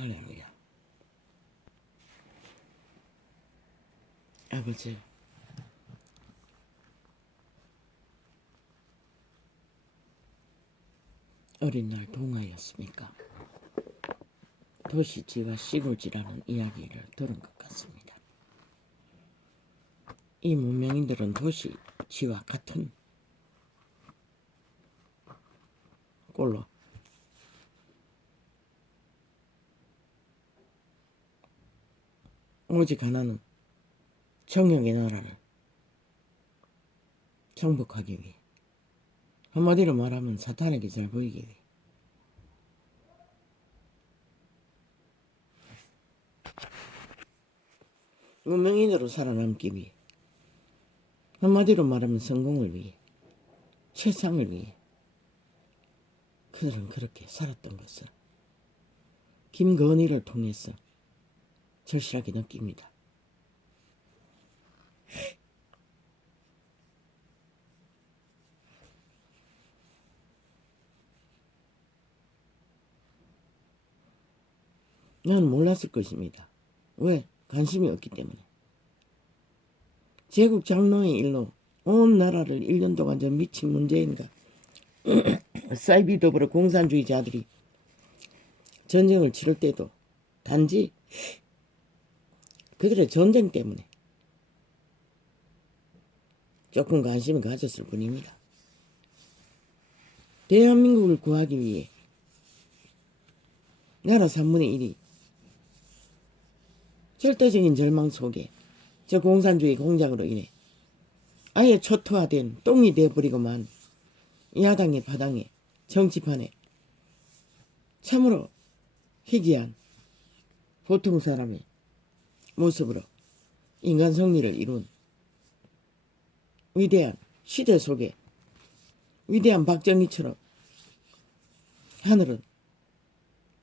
할렐루야. 아버지, 어린 날 동화였습니까? 도시지와 시골지라는 이야기를 들은 것 같습니다. 이 문명인들은 도시지와 같은 꼴로 오직 하나는 정욕의 나라를 정복하기 위해, 한마디로 말하면 사탄에게 잘 보이기 위해 문명인으로 살아남기 위해, 한마디로 말하면 성공을 위해, 최상을 위해 그들은 그렇게 살았던 것을 김건희를 통해서 절실하게 느낍니다. 나는 몰랐을 것입니다. 왜? 관심이 없기 때문에. 제국 장로의 일로 온 나라를 1년 동안 저 미친 문재인과 사이비 더불어 공산주의자들이 전쟁을 치를 때도 단지 그들의 전쟁 때문에 조금 관심을 가졌을 뿐입니다. 대한민국을 구하기 위해 나라 3분의 1이 절대적인 절망 속에 저 공산주의 공작으로 인해 아예 초토화된 똥이 되어버리고만 야당의 바당에 정치판에 참으로 희귀한 보통 사람의 모습으로 인간 성리를 이룬 위대한 시대 속에 위대한 박정희처럼 하늘은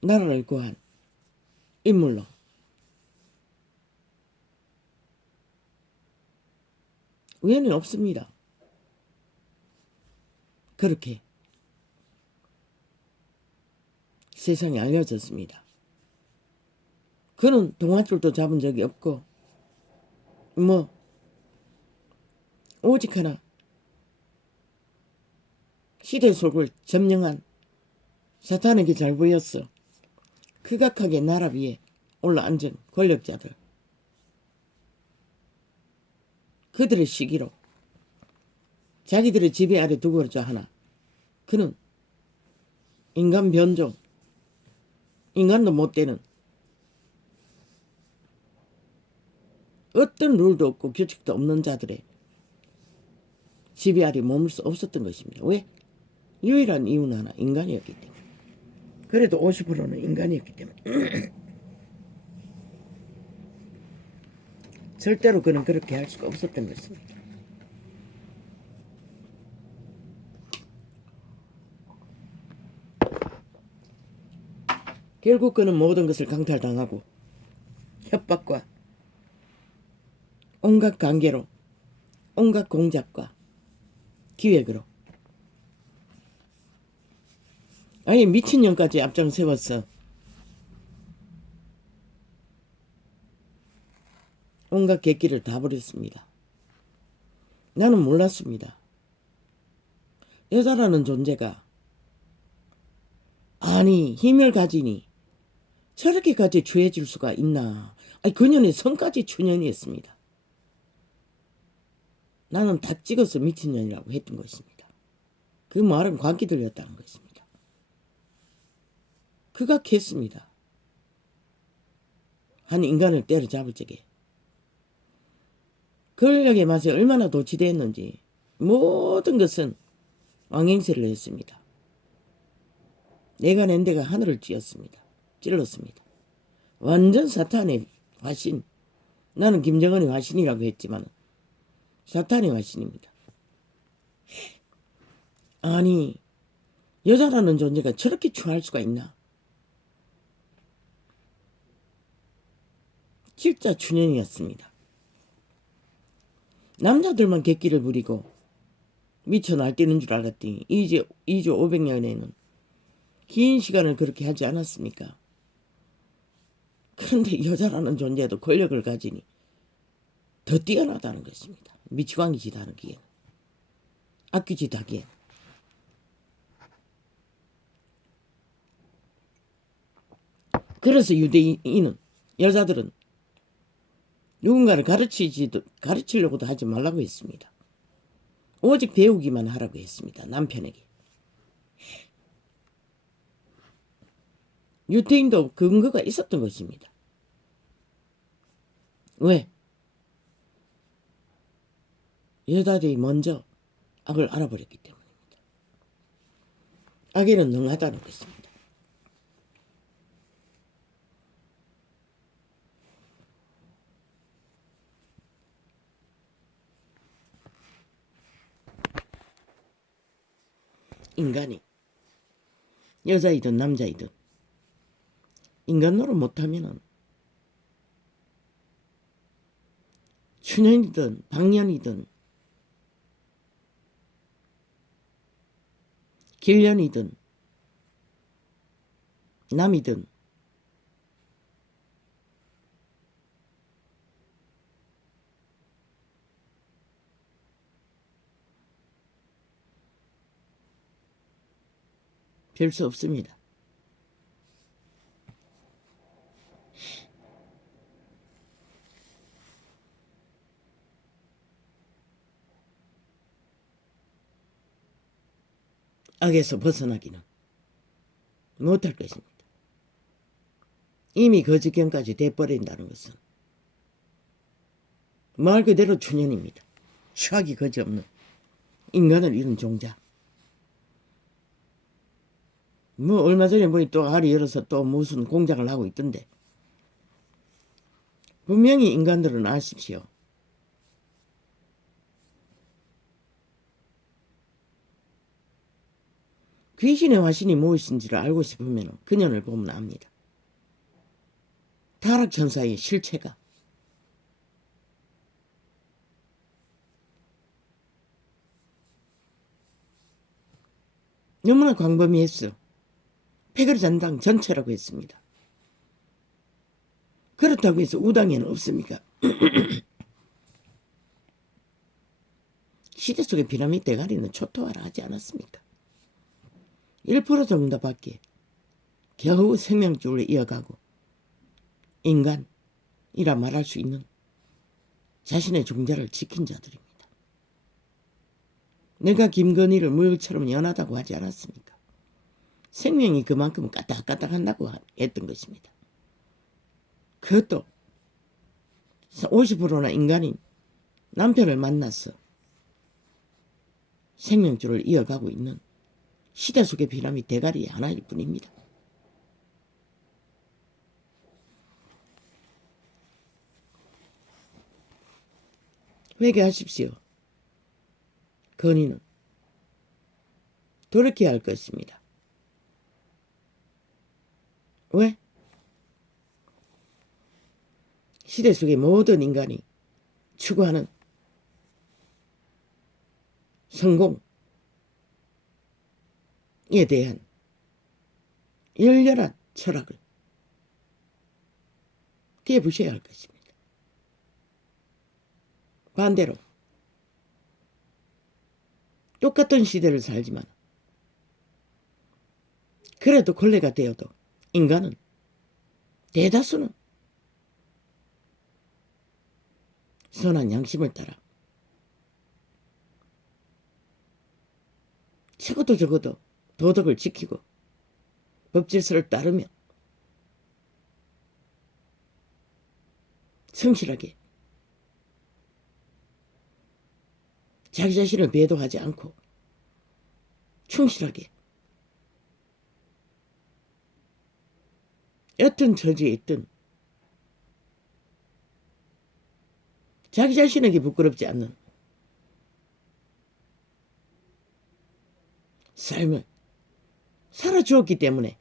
나라를 구한 인물로 우연이 없습니다. 그렇게 세상에 알려졌습니다. 그는 동아줄도 잡은 적이 없고 오직 하나 시대 속을 점령한 사탄에게 잘 보였어. 극악하게 나라 위에 올라앉은 권력자들, 그들의 시기로 자기들의 지배 아래 두고자 하나 그는 인간 변종, 인간도 못 되는 어떤 룰도 없고 규칙도 없는 자들의 지배 아래 머물 수 없었던 것입니다. 왜? 유일한 이유는 하나, 인간이었기 때문에. 그래도 50%는 인간이었기 때문에 절대로 그는 그렇게 할 수가 없었던 것입니다. 결국 그는 모든 것을 강탈당하고 협박과 온갖 관계로, 온갖 공작과 기획으로 아예 미친년까지 앞장 세웠어. 온갖 객기를 다 버렸습니다. 나는 몰랐습니다. 여자라는 존재가 아니 힘을 가지니 저렇게까지 추해질 수가 있나. 아니 그년의 성까지 추년이었습니다. 나는 다 찍어서 미친년이라고 했던 것입니다. 그 말은 광기 들렸다는 것입니다. 극악했습니다. 한 인간을 때려잡을 적에 권력의 맛에 얼마나 도취되었는지 모든 것은 왕행세를 했습니다. 내가 낸 데가 하늘을 찔렀습니다. 완전 사탄의 화신. 나는 김정은의 화신이라고 했지만 사탄의 화신입니다. 아니 여자라는 존재가 저렇게 추할 수가 있나. 진짜 추년이었습니다. 남자들만 객기를 부리고 미쳐 날뛰는 줄 알았더니 2조 500년에는 긴 시간을 그렇게 하지 않았습니까? 그런데 여자라는 존재도 권력을 가지니 더 뛰어나다는 것입니다. 미치광이짓 하기엔, 악귀짓 하기엔. 그래서 유대인은, 여자들은 누군가를 가르치려고도 하지 말라고 했습니다. 오직 배우기만 하라고 했습니다. 남편에게. 유대인도 근거가 있었던 것입니다. 왜? 여자들이 먼저 악을 알아버렸기 때문입니다. 악에는 능하다는 것입니다. 인간이 여자이든 남자이든 인간 노릇 못하면은 춘년이든 박년이든 길년이든 남이든 별 수 없습니다. 악에서 벗어나기는 못할 것입니다. 이미 그 지경까지 돼버린다는 것은 말 그대로 춘년입니다. 추악이 거지없는 인간을 잃은 종자. 뭐 얼마 전에 뭐 또 알이 열어서 또 무슨 공작을 하고 있던데, 분명히 인간들은 아십시오. 귀신의 화신이 무엇인지를 알고 싶으면 그년을 보면 압니다. 타락천사의 실체가 너무나 광범위했어. 패거리잔당 전체라고 했습니다. 그렇다고 해서 우당에는 없습니까? 시대 속의 피라미드 대가리는 초토화를 하지 않았습니까? 1% 정도밖에 겨우 생명줄을 이어가고 인간이라 말할 수 있는 자신의 종자를 지킨 자들입니다. 내가 김건희를 물처럼 연하다고 하지 않았습니까? 생명이 그만큼 까딱까딱한다고 했던 것입니다. 그것도 50%나 인간인 남편을 만나서 생명줄을 이어가고 있는 시대 속의 피라미드 대가리 하나일 뿐입니다. 회개하십시오. 건의는 돌이켜야 할 것입니다. 왜? 시대 속의 모든 인간이 추구하는 성공에 대한 열렬한 철학을 깨부셔야 할 것입니다. 반대로 똑같은 시대를 살지만 그래도 걸레가 되어도 인간은, 대다수는 선한 양심을 따라 적어도 도덕을 지키고 법질서를 따르며 성실하게 자기 자신을 배도하지 않고 충실하게 어떤 처지에 있든 자기 자신에게 부끄럽지 않는 삶을 살아주었기 때문에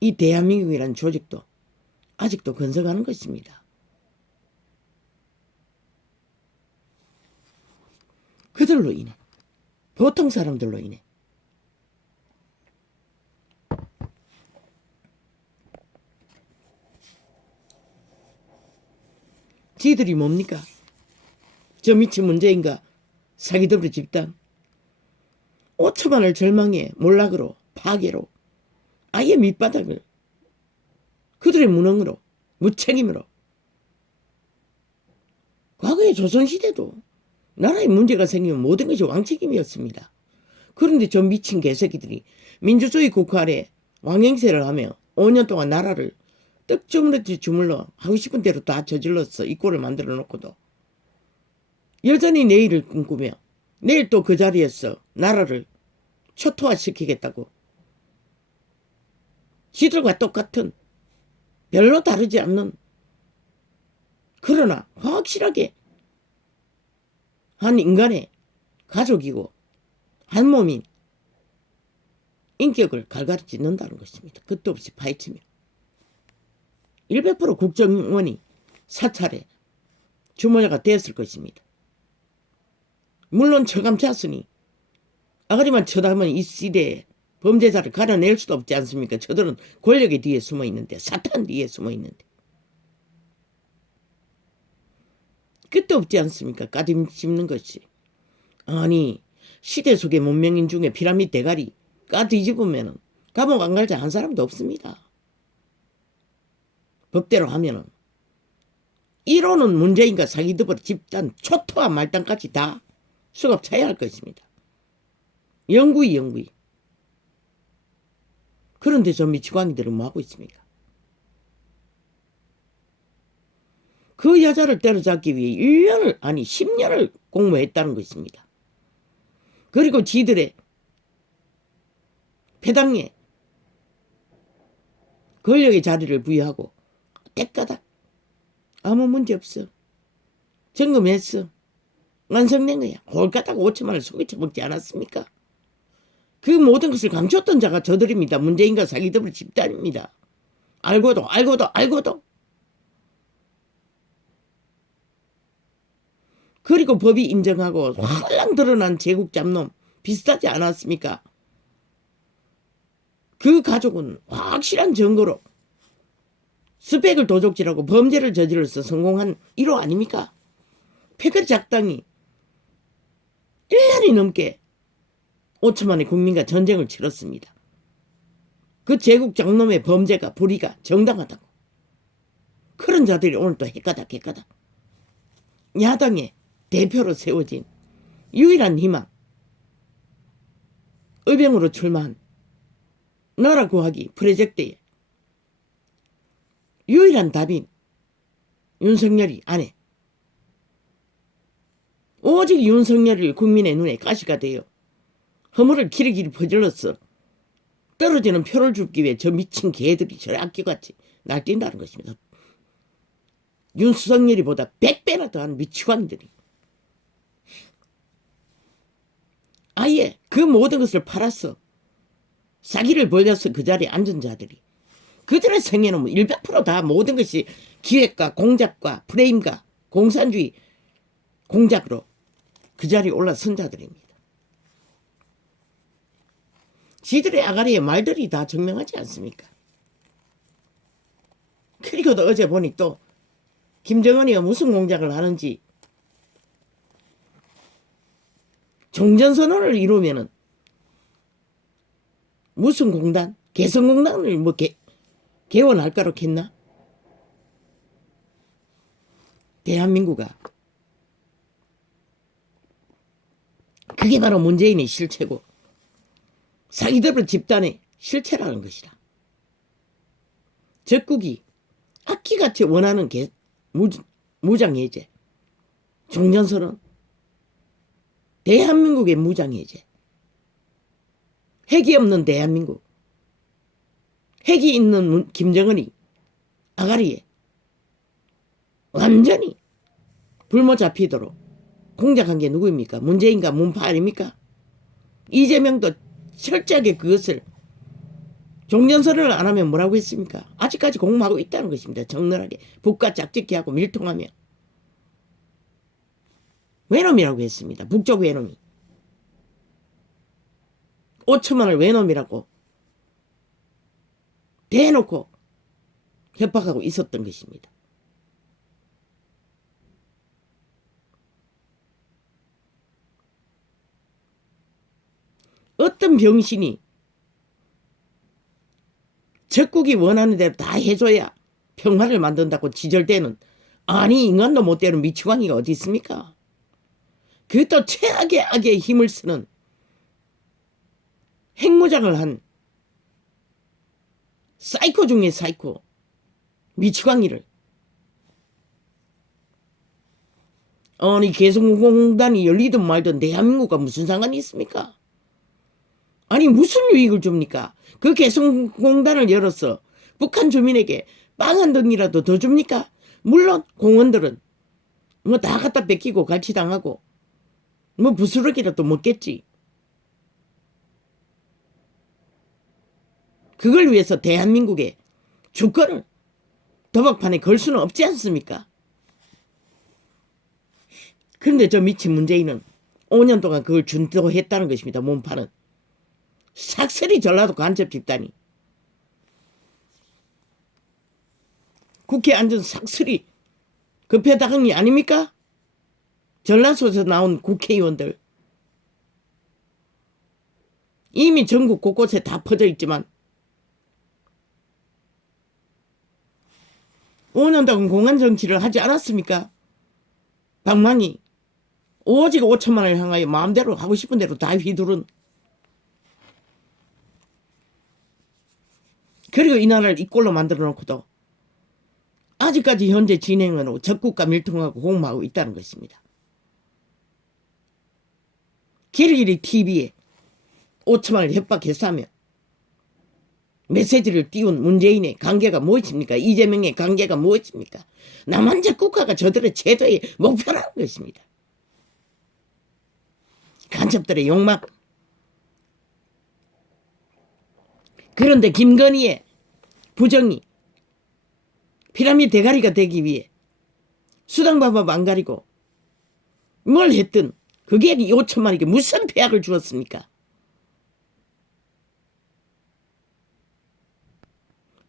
이 대한민국이라는 조직도 아직도 건설하는 것입니다. 그들로 인해, 보통 사람들로 인해 지들이 뭡니까? 저 미친 문재인과 사기더블 집단 5천만을 절망해 몰락으로 파괴로 아예 밑바닥을 그들의 무능으로 무책임으로 과거의 조선시대도 나라에 문제가 생기면 모든 것이 왕책임이었습니다. 그런데 저 미친 개새끼들이 민주주의 국가 아래 왕행세를 하며 5년 동안 나라를 떡주무르듯이 주물러 하고 싶은 대로 다 저질러서 이 꼴을 만들어 놓고도 여전히 내일을 꿈꾸며 내일 또 그 자리에서 나라를 초토화시키겠다고 지들과 똑같은 별로 다르지 않는 그러나 확실하게 한 인간의 가족이고 한 몸인 인격을 갈갈이 찢는다는 것입니다. 끝도 없이 파헤치며 100% 국정원이 사찰에 주모자가 되었을 것입니다. 물론 처감찼으니 아가리만 쳐다보면 이 시대에 범죄자를 가려낼 수도 없지 않습니까? 저들은 권력의 뒤에 숨어 있는데 사탄 뒤에 숨어 있는데 끝도 없지 않습니까? 까뒤집는 것이. 아니 시대 속의 문명인 중에 피라미드 대가리 까뒤집으면 감옥 안 갈 자 한 사람도 없습니다. 법대로 하면은 1호는 문재인과 사기더블 집단 초토화 말단까지 다 수갑 차야 할 것입니다. 영구히. 그런데 저 미치광이들은 뭐하고 있습니까? 그 여자를 때려잡기 위해 1년을 아니 10년을 공모했다는 것입니다. 그리고 지들의 패당에 권력의 자리를 부여하고 때까닥 아무 문제 없어. 점검했어. 완성된 거야. 홀가닥 5천만을 속이쳐 먹지 않았습니까? 그 모든 것을 감췄던 자가 저들입니다. 문재인과 사기더블 집단입니다. 알고도. 그리고 법이 인정하고 활랑 드러난 제국 잡놈 비슷하지 않았습니까? 그 가족은 확실한 증거로 스펙을 도적질하고 범죄를 저질러서 성공한 1호 아닙니까? 패거리 작당이 1년이 넘게 5천만의 국민과 전쟁을 치렀습니다. 그 제국 장놈의 범죄가 불의가 정당하다고. 그런 자들이 오늘 또 헷가닥 야당의 대표로 세워진 유일한 희망 의병으로 출마한 나라 구하기 프로젝트의 유일한 답인 윤석열이 아내 오직 윤석열을 국민의 눈에 가시가 되어 허물을 길이길이 퍼질러서 떨어지는 표를 줍기 위해 저 미친 개들이 저를 악기같이 날뛴다는 것입니다. 윤석열이보다 100배나 더한 미치광들이 아예 그 모든 것을 팔아서 사기를 벌려서 그 자리에 앉은 자들이 그들의 생애는 100%다 모든 것이 기획과 공작과 프레임과 공산주의 공작으로 그 자리에 올라선 자들입니다. 지들의 아가리의 말들이 다 증명하지 않습니까? 그리고 또 어제 보니 또 김정은이가 무슨 공작을 하는지 종전선언을 이루면은 무슨 공단? 개성공단을 뭐 개원할까로 했나? 대한민국아 그게 바로 문재인의 실체고 사기더블 집단의 실체라는 것이다. 적국이 악기같이 원하는 무장해제 종전선언 대한민국의 무장해제 핵이 없는 대한민국 핵이 있는 김정은이 아가리에 완전히 불모 잡히도록 공작한 게 누구입니까? 문재인과 문파 아닙니까? 이재명도 철저하게 그것을 종전선언을 안 하면 뭐라고 했습니까? 아직까지 공모하고 있다는 것입니다. 적나라하게 북과 짝짓기하고 밀통하며 외놈이라고 했습니다. 북쪽 외놈이 5천만을 외놈이라고 대놓고 협박하고 있었던 것입니다. 어떤 병신이 적국이 원하는 대로 다 해줘야 평화를 만든다고 지절대는, 아니 인간도 못되는 미치광이가 어디 있습니까? 그것도 최악의 악의 힘을 쓰는 핵무장을 한 사이코 중에 사이코 미치광이를, 아니 개성공단이 열리든 말든 대한민국과 무슨 상관이 있습니까? 아니 무슨 유익을 줍니까? 그 개성공단을 열어서 북한 주민에게 빵 한 덩이라도 더 줍니까? 물론 공원들은 뭐 다 갖다 뺏기고 갈취당하고 뭐 부스러기라도 먹겠지. 그걸 위해서 대한민국의 주권을 도박판에 걸 수는 없지 않습니까? 그런데 저 미친 문재인은 5년 동안 그걸 준도했다는 것입니다. 몸판은. 삭슬이 전라도 간첩 집단이. 국회에 앉은 삭슬이 그 배당이 아닙니까? 전라도에서 나온 국회의원들. 이미 전국 곳곳에 다 퍼져 있지만 5년 동안 공안 정치를 하지 않았습니까? 방망이 오직 5천만 원을 향하여 마음대로 하고 싶은 대로 다 휘두른, 그리고 이 나라를 이 꼴로 만들어 놓고도 아직까지 현재 진행으로 적국과 밀통하고 공모하고 있다는 것입니다. 길이길이 TV에 5천만 원을 협박했다며 메시지를 띄운 문재인의 관계가 무엇입니까? 이재명의 관계가 무엇입니까? 남한 적국화가 저들의 제도의 목표라는 것입니다. 간첩들의 욕망. 그런데 김건희의 부정이 피라미드 대가리가 되기 위해 수당방법 안 가리고 뭘 했든 그게 5천만에게 무슨 폐악을 주었습니까?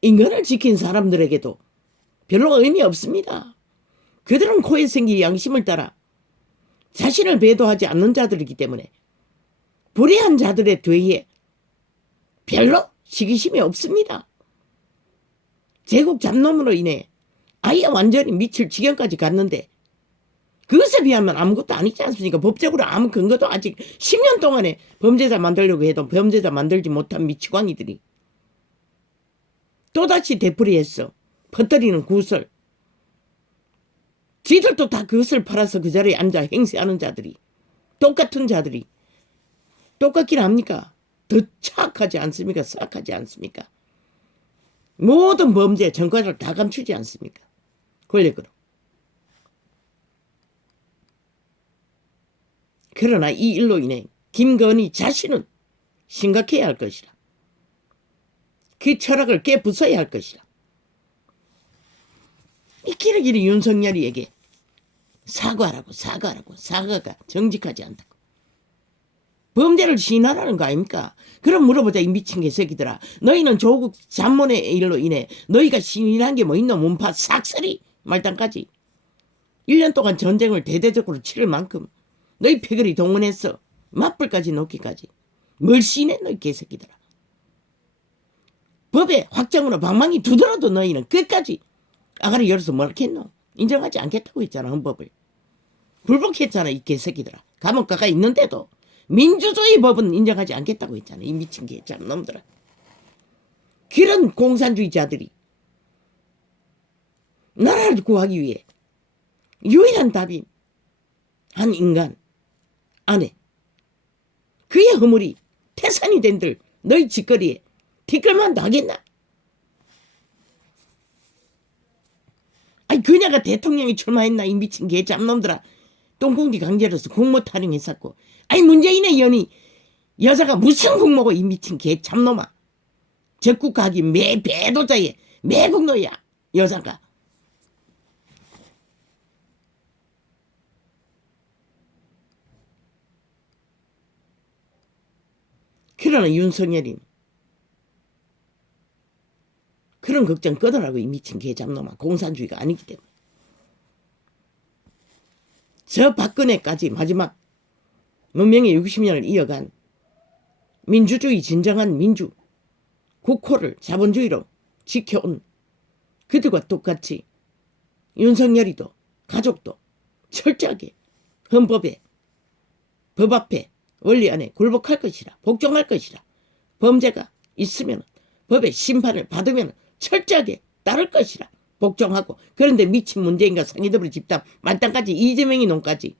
인간을 지킨 사람들에게도 별로 의미 없습니다. 그들은 코에 생긴 양심을 따라 자신을 배도하지 않는 자들이기 때문에 불의한 자들에 대해 별로 시기심이 없습니다. 제국 잡놈으로 인해 아예 완전히 미칠 지경까지 갔는데 그것에 비하면 아무것도 아니지 않습니까? 법적으로 아무 근거도 아직 10년 동안에 범죄자 만들려고 해도 범죄자 만들지 못한 미치광이들이 또다시 되풀이했어. 퍼뜨리는 구설. 지들도 다 그것을 팔아서 그 자리에 앉아 행세하는 자들이, 똑같은 자들이 똑같긴 합니까? 더 차악하지 않습니까? 싹하지 않습니까? 모든 범죄 전과를 다 감추지 않습니까? 권력으로. 그러나 이 일로 인해 김건희 자신은 심각해야 할 것이라. 그 철학을 깨부숴야 할 것이라. 이 길이길이 윤석열이에게 사과하라고. 사과가 정직하지 않다고. 범죄를 시인하라는 거 아닙니까? 그럼 물어보자. 이 미친 개새끼들아. 너희는 조국 잠mon의 일로 인해 너희가 시인한 게 뭐 있노? 문파 싹쓸이 말단까지 1년 동안 전쟁을 대대적으로 치를 만큼 너희 패거리 동원했어. 맞불까지 놓기까지. 뭘 시인해 너희 개새끼들아. 법에 확정으로 방망이 두더라도 너희는 끝까지 아가리 열어서 뭐라 했노? 인정하지 않겠다고 했잖아. 헌법을. 불복했잖아. 이 개새끼들아. 감옥 가까이 있는데도 민주주의 법은 인정하지 않겠다고 했잖아. 이 미친 개참 놈들아. 그런 공산주의자들이 나라를 구하기 위해 유일한 답인 한 인간 아내, 그의 허물이 태산이 된들 너희 짓거리에 티끌만 나겠나? 아니 그녀가 대통령이 출마했나? 이 미친 개 잡놈들아. 똥공기 강제로서 국모 탈영했었고, 아니 문재인의 연이 여자가 무슨 국모고 이 미친 개 잡놈아. 적국가기 배도자의 매국노야 여자가. 그러나 윤석열이 그런 걱정 꺼더라고. 이 미친 개 잡놈아. 공산주의가 아니기 때문에. 저 박근혜까지 마지막 문명의 60년을 이어간 민주주의 진정한 민주 국호를 자본주의로 지켜온 그들과 똑같이 윤석열이도 가족도 철저하게 헌법에 법 앞에 원리 안에 굴복할 것이라 복종할 것이라 범죄가 있으면 법의 심판을 받으면 철저하게 따를 것이라 복종하고 그런데 미친 문재인과 상위더불어 집단 만땅까지 이재명이 놈까지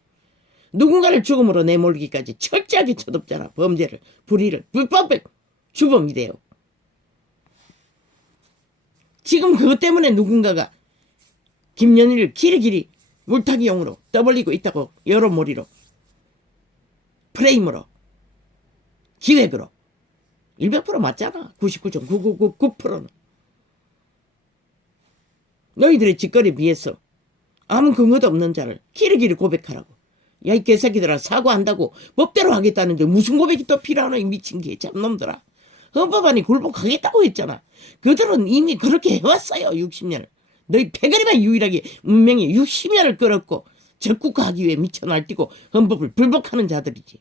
누군가를 죽음으로 내몰기까지 철저하게 쳐덮잖아. 범죄를 불의를 불법을 주범이 돼요. 지금 그것 때문에 누군가가 김연희를 길이길이 물타기용으로 떠벌리고 있다고 여러모리로 프레임으로 기획으로 100% 맞잖아. 99.9999%는 너희들의 짓거리에 비해서 아무 근거도 없는 자를 길이길이 고백하라고. 야 이 개새끼들아 사과한다고 법대로 하겠다는데 무슨 고백이 또 필요하노 이 미친 개참놈들아. 헌법안이 굴복하겠다고 했잖아. 그들은 이미 그렇게 해왔어요. 60년을. 너희 패거리만 유일하게 문명이 60년을 끌었고 적국화하기 위해 미쳐 날뛰고 헌법을 불복하는 자들이지.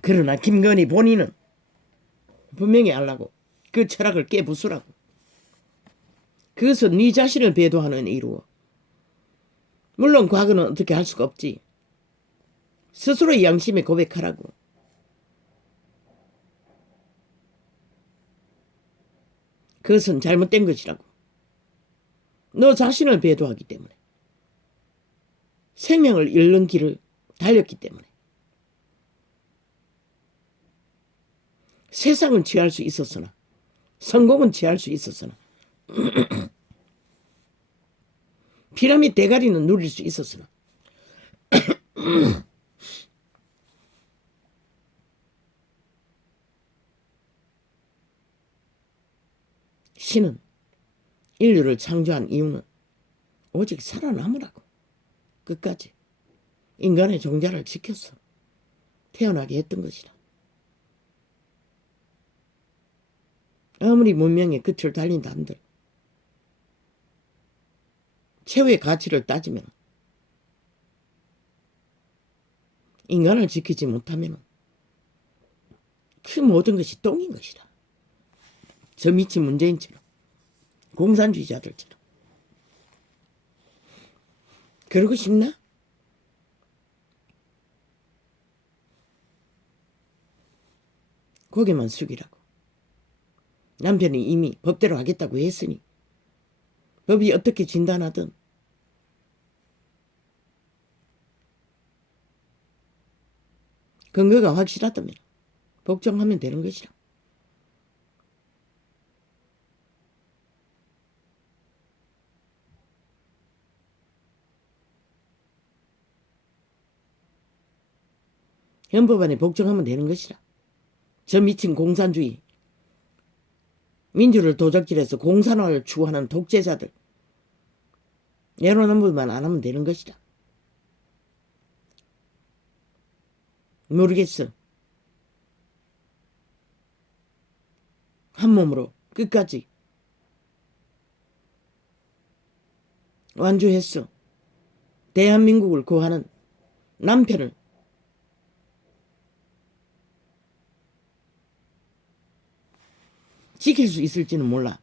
그러나 김건희 본인은 분명히 알라고 그 철학을 깨부수라고. 그것은 네 자신을 배도하는 이루어. 물론 과거는 어떻게 할 수가 없지. 스스로의 양심에 고백하라고. 그것은 잘못된 것이라고. 너 자신을 배도하기 때문에. 생명을 잃는 길을 달렸기 때문에. 세상은 취할 수 있었으나 성공은 취할 수 있었으나 피라미드 대가리는 누릴 수 있었으나 신은 인류를 창조한 이유는 오직 살아남으라고. 끝까지 인간의 종자를 지켜서 태어나게 했던 것이다. 아무리 문명의 끝을 달린다 한들 최후의 가치를 따지면 인간을 지키지 못하면 그 모든 것이 똥인 것이다. 저 미친 문재인처럼 공산주의자들처럼. 그러고 싶나? 고개만 숙이라고. 남편이 이미 법대로 하겠다고 했으니 법이 어떻게 진단하든 근거가 확실하다면 복종하면 되는 것이라. 헌법안에 복종하면 되는 것이라. 저 미친 공산주의 민주를 도적질해서 공산화를 추구하는 독재자들 내로남불만 안 하면 되는 것이다. 모르겠어. 한 몸으로 끝까지 완주했어. 대한민국을 구하는 남편을 지킬 수 있을지는 몰라.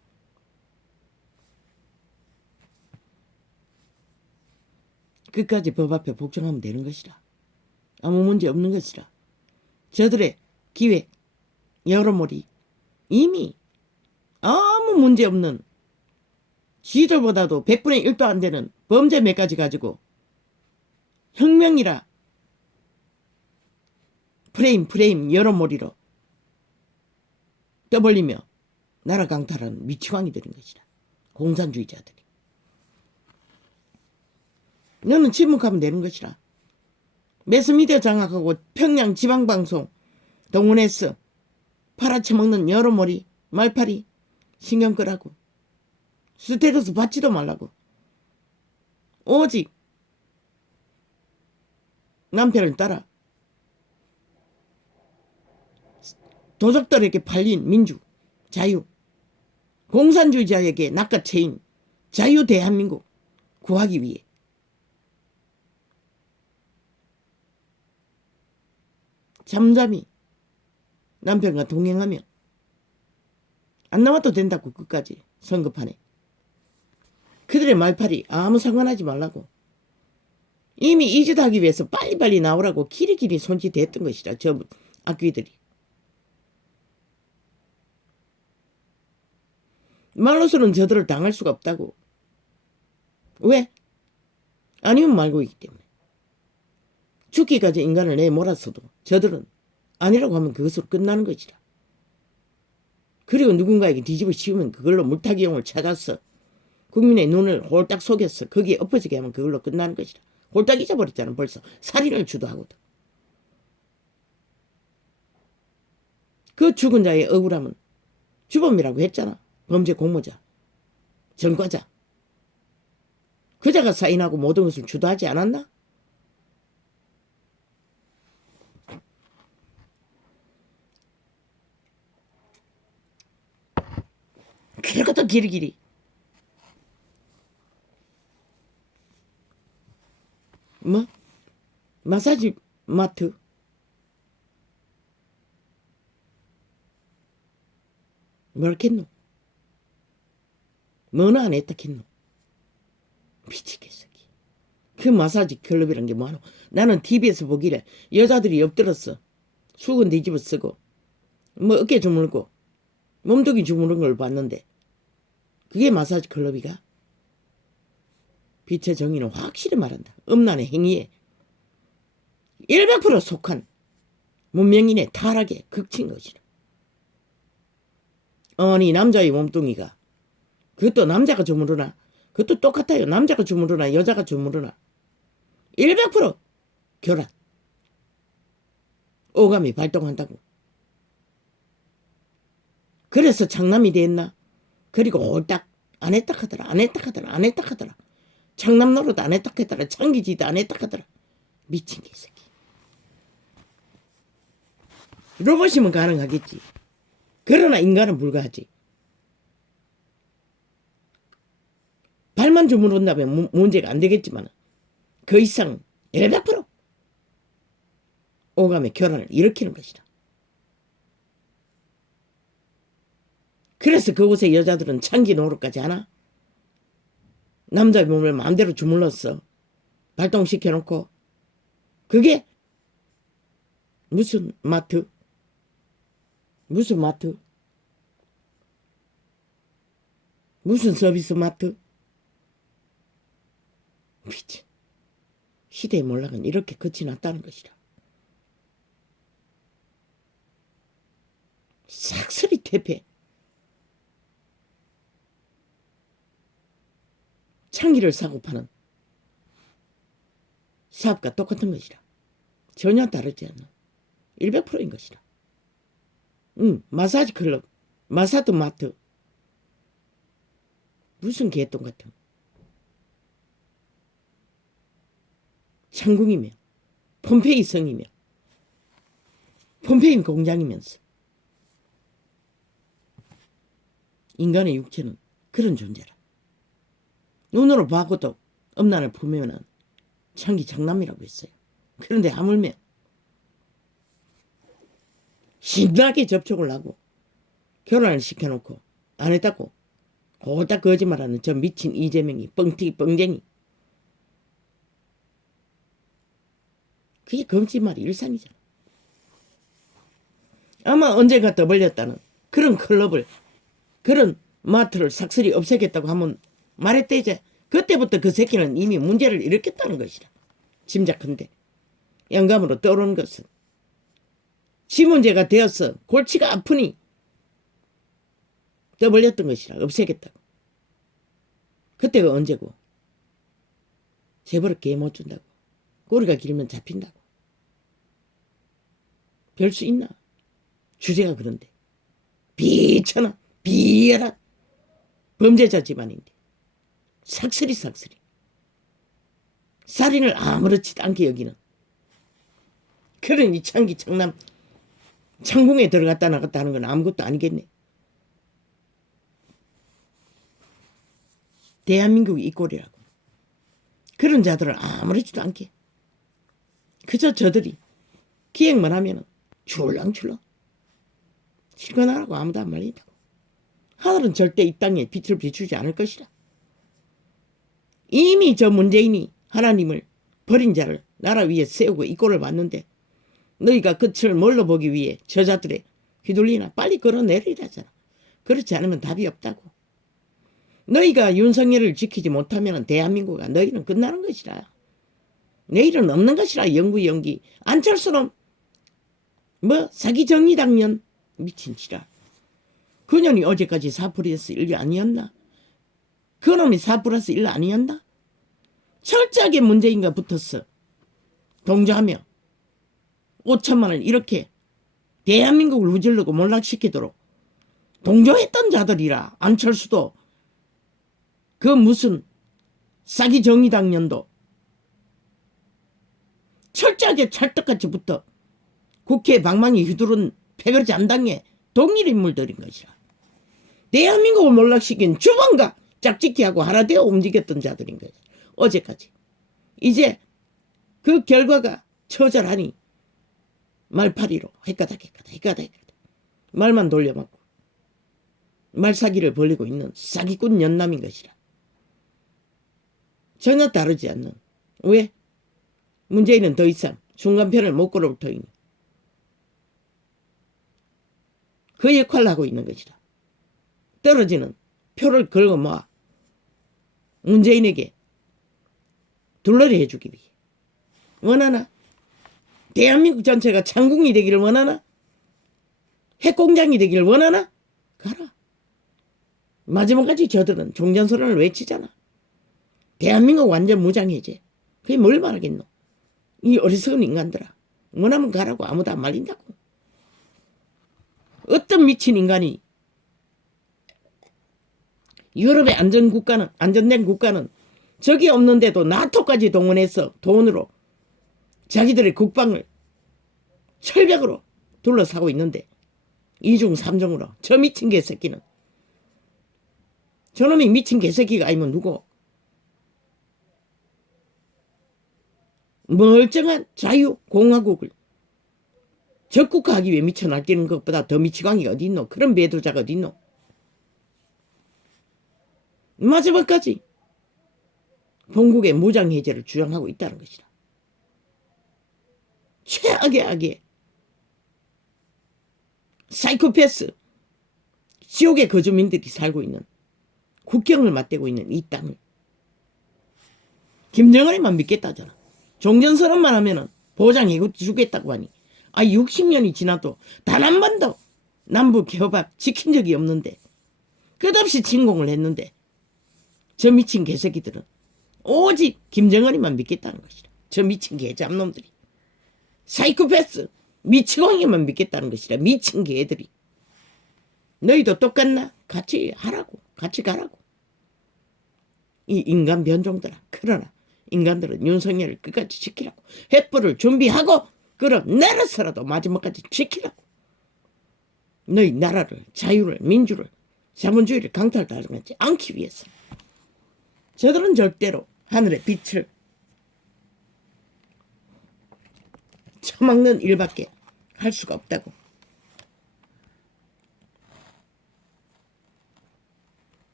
끝까지 법 앞에 복종하면 되는 것이라. 아무 문제 없는 것이라. 저들의 기획, 여러모리 이미 아무 문제 없는 쥐들보다도 100분의 1도 안 되는 범죄 몇 가지 가지고 혁명이라 프레임 여러모리로 떠벌리며 나라 강탈하는 미치광이 되는 것이다. 공산주의자들이. 너는 침묵하면 되는 것이라. 매스미디어 장악하고 평양 지방방송 동원해서 팔아쳐먹는 여러모리 말파리 신경 끄라고. 스테이터스 받지도 말라고. 오직 남편을 따라 도적들에게 팔린 민주, 자유, 공산주의자에게 낚아채인 자유 대한민국 구하기 위해 잠잠히 남편과 동행하며 안 나와도 된다고 끝까지 선거판에. 그들의 말팔이 아무 상관하지 말라고. 이미 이 짓 하기 위해서 빨리빨리 나오라고 길이길이 손짓했던 것이라 저 악귀들이. 말로서는 저들을 당할 수가 없다고. 왜? 아니면 말고 있기 때문에. 죽기까지 인간을 내몰았어도 저들은 아니라고 하면 그것으로 끝나는 것이라. 그리고 누군가에게 뒤집어 씌우면 그걸로 물타기용을 찾아서 국민의 눈을 홀딱 속여서 거기에 엎어지게 하면 그걸로 끝나는 것이라. 홀딱 잊어버렸잖아. 벌써 살인을 주도하거든. 그 죽은 자의 억울함은 주범이라고 했잖아. 범죄 공모자, 전과자. 그자가 사인하고 모든 것을 주도하지 않았나? 그러고도 길이길이 뭐? 마사지 마트 뭐랬겠노? 뭐는 안 했다 했노? 미치겠어. 그 마사지 클럽이란 게 뭐하노? 나는 TV에서 보기래 여자들이 엎드렸어. 수건 뒤집어 쓰고 뭐 어깨 주물고 몸뚱이 주무른 걸 봤는데 그게 마사지 클럽이가? 빛의 정의는 확실히 말한다. 음란의 행위에 100% 속한 문명인의 타락에 극치인 것이라. 아니 남자의 몸뚱이가 그것도 남자가 주무르나? 그것도 똑같아요. 남자가 주무르나 여자가 주무르나 100% 교란 오감이 발동한다고. 그래서 장남이 됐나? 그리고 홀딱 안 했다 하더라. 안 했다 하더라. 안 했다 하더라. 장남 노릇 안 했다 하더라. 창기지도 안 했다 하더라. 미친 개새끼. 로봇이면 가능하겠지. 그러나 인간은 불가하지. 발만 주무른다면 문제가 안 되겠지만 그 이상 100% 오감의 교란을 일으키는 것이다. 그래서 그곳에 여자들은 창기 노릇까지 하나? 남자의 몸을 마음대로 주물렀어. 발동시켜놓고. 그게 무슨 마트? 무슨 마트? 무슨 서비스 마트? 미친. 시대의 몰락은 이렇게 끝이 났다는 것이라. 싹쓸이 퇴폐. 창기를 사고 파는 사업과 똑같은 것이라. 전혀 다르지 않는 100%인 것이라. 마사지 클럽, 마사드 마트. 무슨 개똥 같은. 창궁이며 폼페이 성이며 폼페이 공장이면서 인간의 육체는 그런 존재라. 눈으로 봐고도 음란을 품으면 창기 장남이라고 했어요. 그런데 하물며 신나게 접촉을 하고 결혼을 시켜놓고 안 했다고 홀딱 거짓말하는 저 미친 이재명이 뻥튀기 뻥쟁이. 그게 거짓말이 일상이잖아. 아마 언젠가 떠벌렸다는 그런 클럽을 그런 마트를 삭슬이 없애겠다고 하면 말했대. 이제 그때부터 그 새끼는 이미 문제를 일으켰다는 것이라. 짐작한데 영감으로 떠오르는 것은 지 문제가 되어서 골치가 아프니 떠벌렸던 것이라. 없애겠다고. 그때가 언제고? 재벌을 개 못 준다고. 꼬리가 길면 잡힌다고. 별 수 있나? 주제가 그런데 비천한 비열한 범죄자 집안인데 삭슬이 살인을 아무렇지도 않게 여기는 그러니 창기 창남 창궁에 들어갔다 나갔다 하는 건 아무것도 아니겠네. 대한민국이 이 꼴이라고. 그런 자들을 아무렇지도 않게 그저 저들이 기획만 하면 출렁출렁. 실컷하라고 아무도 안 말린다고. 하늘은 절대 이 땅에 빛을 비추지 않을 것이라. 이미 저 문재인이 하나님을 버린 자를 나라 위에 세우고 이꼴을 봤는데 너희가 끝을 뭘로 보기 위해 저자들의 휘둘리나 빨리 끌어내리라잖아. 그렇지 않으면 답이 없다고. 너희가 윤석열을 지키지 못하면 대한민국과 너희는 끝나는 것이라. 내일은 없는 것이라. 영구 연기. 안철수는 뭐 사기 정의당년 미친 지랄. 그년이 어제까지 4+1 아니었나? 그놈이 4+1 아니었나? 철저하게 문재인과 붙었어. 동조하며 5천만 원 이렇게 대한민국을 후질르고 몰락시키도록 동조했던 자들이라. 안철수도 그 무슨 사기 정의당년도 철저하게 찰떡같이 붙어 국회 방망이 휘두른 패거리 안당의 동일 인물들인 것이라. 대한민국을 몰락시킨 주범과 짝짓기하고 하나 되어 움직였던 자들인 거지. 어제까지. 이제 그 결과가 처절하니 말파리로 헷가닥 말만 돌려먹고 말사기를 벌리고 있는 사기꾼 연남인 것이라. 전혀 다르지 않는. 왜? 문재인은 더 이상 중간편을 못 걸어올 터이니 그 역할을 하고 있는 것이라. 떨어지는 표를 걸고 모아 문재인에게 둘러리 해주기 위해. 원하나? 대한민국 전체가 창궁이 되기를 원하나? 핵공장이 되기를 원하나? 가라. 마지막까지 저들은 종전선언을 외치잖아. 대한민국 완전 무장해제. 그게 뭘 말하겠노? 이 어리석은 인간들아. 원하면 가라고 아무도 안 말린다고. 어떤 미친 인간이 유럽의 안전된 국가는 적이 없는데도 나토까지 동원해서 돈으로 자기들의 국방을 철벽으로 둘러싸고 있는데 이중 삼중으로 저 미친 개새끼는. 저놈이 미친 개새끼가 아니면 누구? 멀쩡한 자유공화국을 적국화하기 위해 미쳐 날뛰는 것보다 더 미치광이가 어디 있노? 그런 매도자가 어디 있노? 마지막까지 본국의 무장해제를 주장하고 있다는 것이다. 최악의 악의 사이코패스 지옥의 거주민들이 살고 있는 국경을 맞대고 있는 이 땅을 김정은이만 믿겠다잖아. 종전선언만 하면은 보장해 주겠다고 하니 60년이 지나도 단 한 번도 남북 협약 지킨 적이 없는데 끝없이 침공을 했는데 저 미친 개새끼들은 오직 김정은이만 믿겠다는 것이라. 저 미친 개잡놈들이 사이코패스 미치광이만 믿겠다는 것이라. 미친 개들이. 너희도 똑같나? 같이 하라고. 같이 가라고. 이 인간 변종들아. 그러나 인간들은 윤석열을 끝까지 지키라고. 횃불을 준비하고 끌어내려서라도 마지막까지 지키라고. 너희 나라를 자유를 민주를 자본주의를 강탈당하지 않기 위해서. 저들은 절대로 하늘의 빛을 처먹는 일밖에 할 수가 없다고.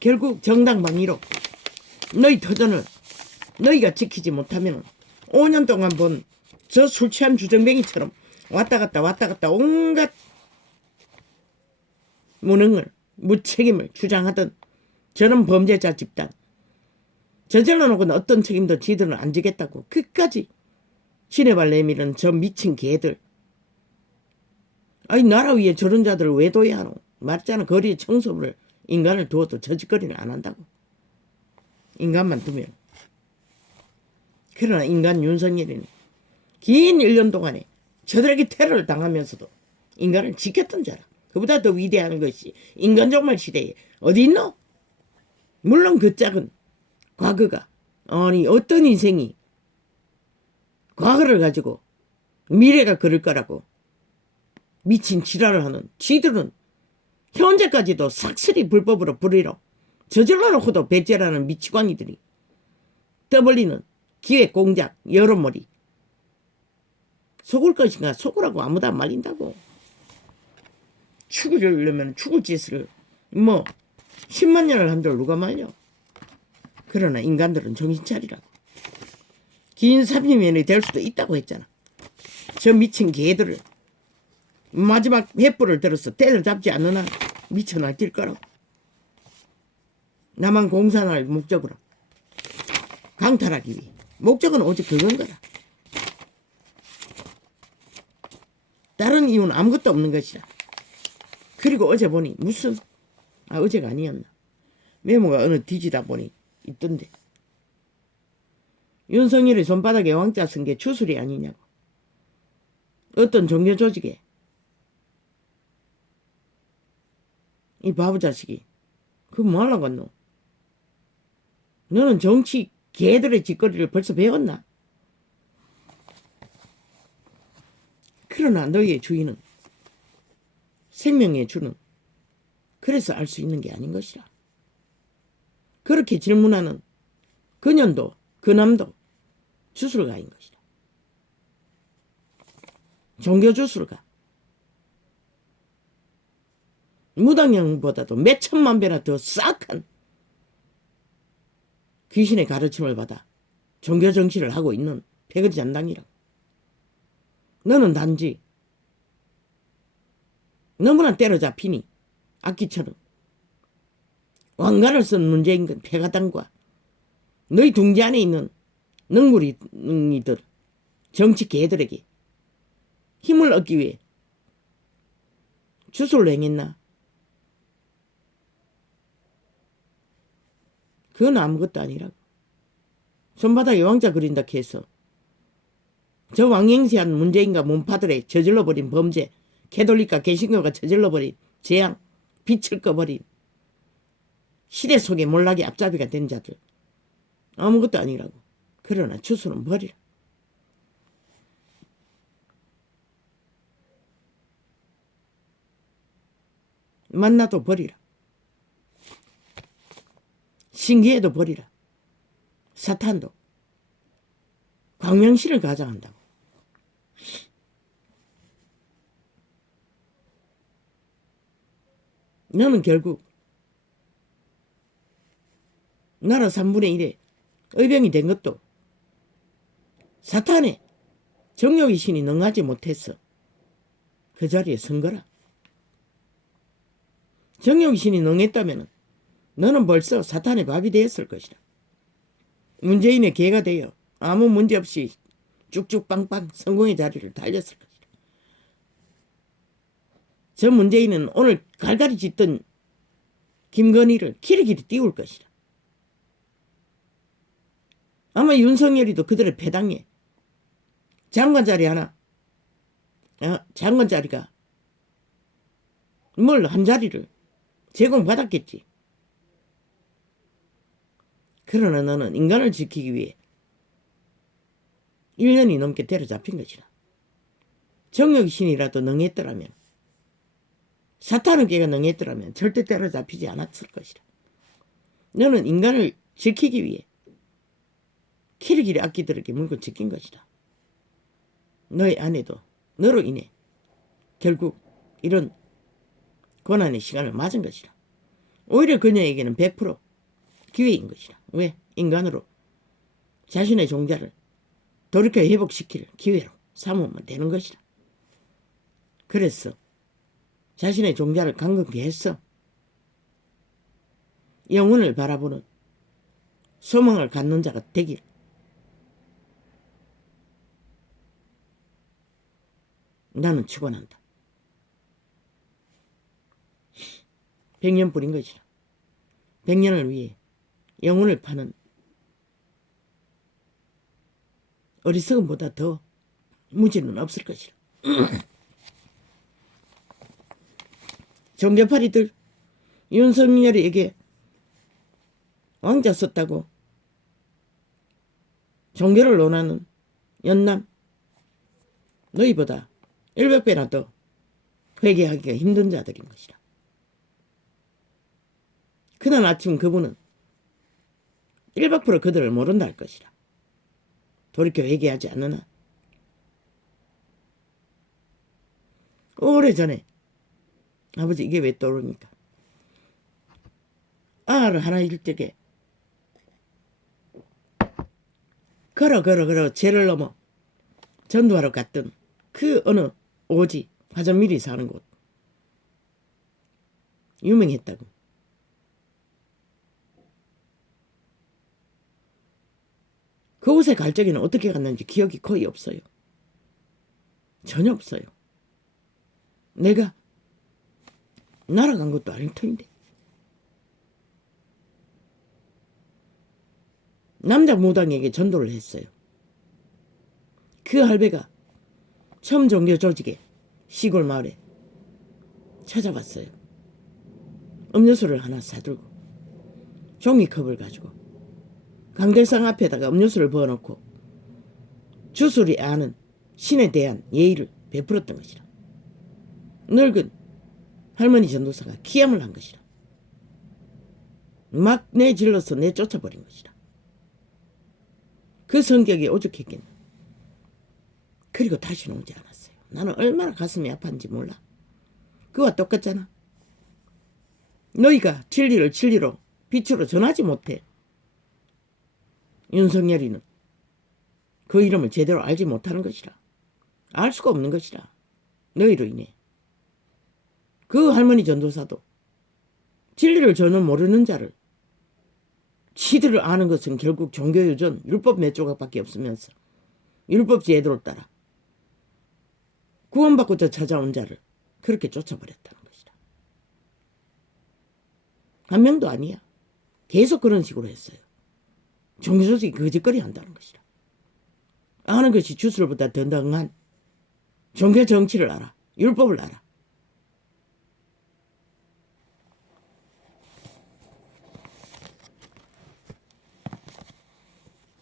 결국 정당 방위로 너희 터전을 너희가 지키지 못하면 5년 동안 본 저 술 취한 주정뱅이처럼 왔다 갔다 온갖 무능을 무책임을 주장하던 저런 범죄자 집단 저질러 놓고는 어떤 책임도 지들은 안 지겠다고 끝까지 지네발 내미는 저 미친 개들. 나라 위에 저런 자들을 왜 둬야 하노? 말했잖아. 거리에 청소부를 인간을 두어도 저 짓거리는 안 한다고. 인간만 두면. 그러나 인간 윤석열이는 긴 1년 동안에 저들에게 테러를 당하면서도 인간을 지켰던 자라. 그보다 더 위대한 것이 인간종말 시대에 어디 있노? 물론 그 짝은 과거가 어떤 인생이 과거를 가지고 미래가 그럴 거라고 미친 지랄을 하는 쥐들은 현재까지도 싹쓸이 불법으로 불의로 저질러 놓고도 배째라는 미치광이들이 떠벌리는 기획 공작 여론머리 속을 것인가 속으라고 아무도 안 말린다고. 죽으려면 죽을 짓을 뭐 10만 년을 한들 누가 말려. 그러나 인간들은 정신 차리라고. 긴 30년이 될 수도 있다고 했잖아. 저 미친 개들을 마지막 횃불을 들어서 때려잡지 않는 한 미쳐 날뛸 거라고. 나만 공산할 목적으로 강탈하기 위해. 목적은 오직 그건 거라. 다른 이유는 아무것도 없는 것이라. 그리고 어제 보니 무슨 어제가 아니었나 메모가 어느 뒤지다 보니 있던데 윤석열이 손바닥에 왕자 쓴 게 주술이 아니냐고. 어떤 종교 조직에 이 바보 자식이 그거 뭐 하려고 했노? 너는 정치 개들의 짓거리를 벌써 배웠나? 그러나 너희의 주인은 생명의 주는 그래서 알 수 있는 게 아닌 것이라. 그렇게 질문하는 그년도 그남도 주술가인 것이다. 종교 주술가. 무당형보다도 몇 천만 배나 더 싹한 귀신의 가르침을 받아 종교 정치를 하고 있는 패거리잔당이라고. 너는 단지 너무나 때려잡히니 악기처럼 왕관을 쓴 문재인 패가당과 너희 둥지 안에 있는 능물이들 정치 개들에게 힘을 얻기 위해 주술을 행했나? 그건 아무것도 아니라고. 손바닥에 왕자 그린다 해서 저 왕행시한 문재인과 문파들의 저질러버린 범죄, 캐톨릭과 개신교가 저질러버린 재앙, 빛을 꺼버린 시대 속의 몰락의 앞잡이가 된 자들 아무것도 아니라고. 그러나 주술은 버리라. 만나도 버리라. 신기해도 버리라. 사탄도 광명신을 가장한다고. 너는 결국 나라 3분의 1에 의병이 된 것도 사탄의 정욕의 신이 능하지 못해서 그 자리에 선 거라. 정욕의 신이 능했다면 너는 벌써 사탄의 밥이 되었을 것이다. 문재인의 개가 되어 아무 문제 없이 쭉쭉 빵빵 성공의 자리를 달렸을 것이다. 저 문재인은 오늘 갈갈이 짖던 김건희를 키리키리 띄울 것이다. 아마 윤석열이도 그들의 배당에 장관 자리 하나, 장관 자리가 뭘 한 자리를 제공받았겠지. 그러나 너는 인간을 지키기 위해 1년이 넘게 때려잡힌 것이다. 정욕신이라도 능했더라면, 사탄은 걔가 능했더라면 절대 때려잡히지 않았을 것이다. 너는 인간을 지키기 위해 키리키리 악기들에게 물고 지킨 것이다. 너의 아내도 너로 인해 결국 이런 고난의 시간을 맞은 것이다. 오히려 그녀에게는 100% 기회인 것이다. 왜? 인간으로 자신의 종자를 돌이켜 회복시킬 기회로 삼으면 되는 것이다. 그래서 자신의 종자를 강건케 했어. 영혼을 바라보는 소망을 갖는 자가 되길. 나는 축원한다. 100년 뿌린 것이다. 100년을 위해 영혼을 파는 어리석음보다 더 무지는 없을 것이다. 종교파리들 윤석열에게 왕자 썼다고 종교를 논하는 연남 너희보다 100배나 더 회개하기가 힘든 자들인 것이라. 그날 아침 그분은 100% 그들을 모른다 할 것이라. 돌이켜 회개하지 않느나. 오래전에 아버지 이게 왜 떠오릅니까? 아를 하나 잃을 적에 걸어 죄를 넘어 전도하러 갔던 그 어느 오지 화전밀이 사는 곳 유명했다고. 그곳에 갈 적에는 어떻게 갔는지 기억이 거의 없어요. 전혀 없어요. 내가 날아간 것도 아닐 터인데. 남자 무당에게 전도를 했어요. 그 할배가 처음 종교 조직에 시골 마을에 찾아왔어요. 음료수를 하나 사들고 종이컵을 가지고 강대상 앞에다가 음료수를 부어놓고 주술이 아는 신에 대한 예의를 베풀었던 것이라. 늙은 할머니 전도사가 기함을 한 것이라. 막 내질러서 내쫓아버린 것이라. 그 성격이 오죽했겠나. 그리고 다시는 오지 않았어요. 나는 얼마나 가슴이 아팠는지 몰라. 그와 똑같잖아. 너희가 진리를 진리로 빛으로 전하지 못해. 윤석열이는 그 이름을 제대로 알지 못하는 것이라. 알 수가 없는 것이라. 너희로 인해. 그 할머니 전도사도 진리를 전혀 모르는 자를 지들을 아는 것은 결국 종교유전 율법 몇 조각밖에 없으면서 율법 제도를 따라 구원받고자 찾아온 자를 그렇게 쫓아버렸다는 것이다. 한 명도 아니야. 계속 그런 식으로 했어요. 종교조직이 거짓거리 한다는 것이다. 아는 것이 주술보다 더 능한 종교 정치를 알아. 율법을 알아.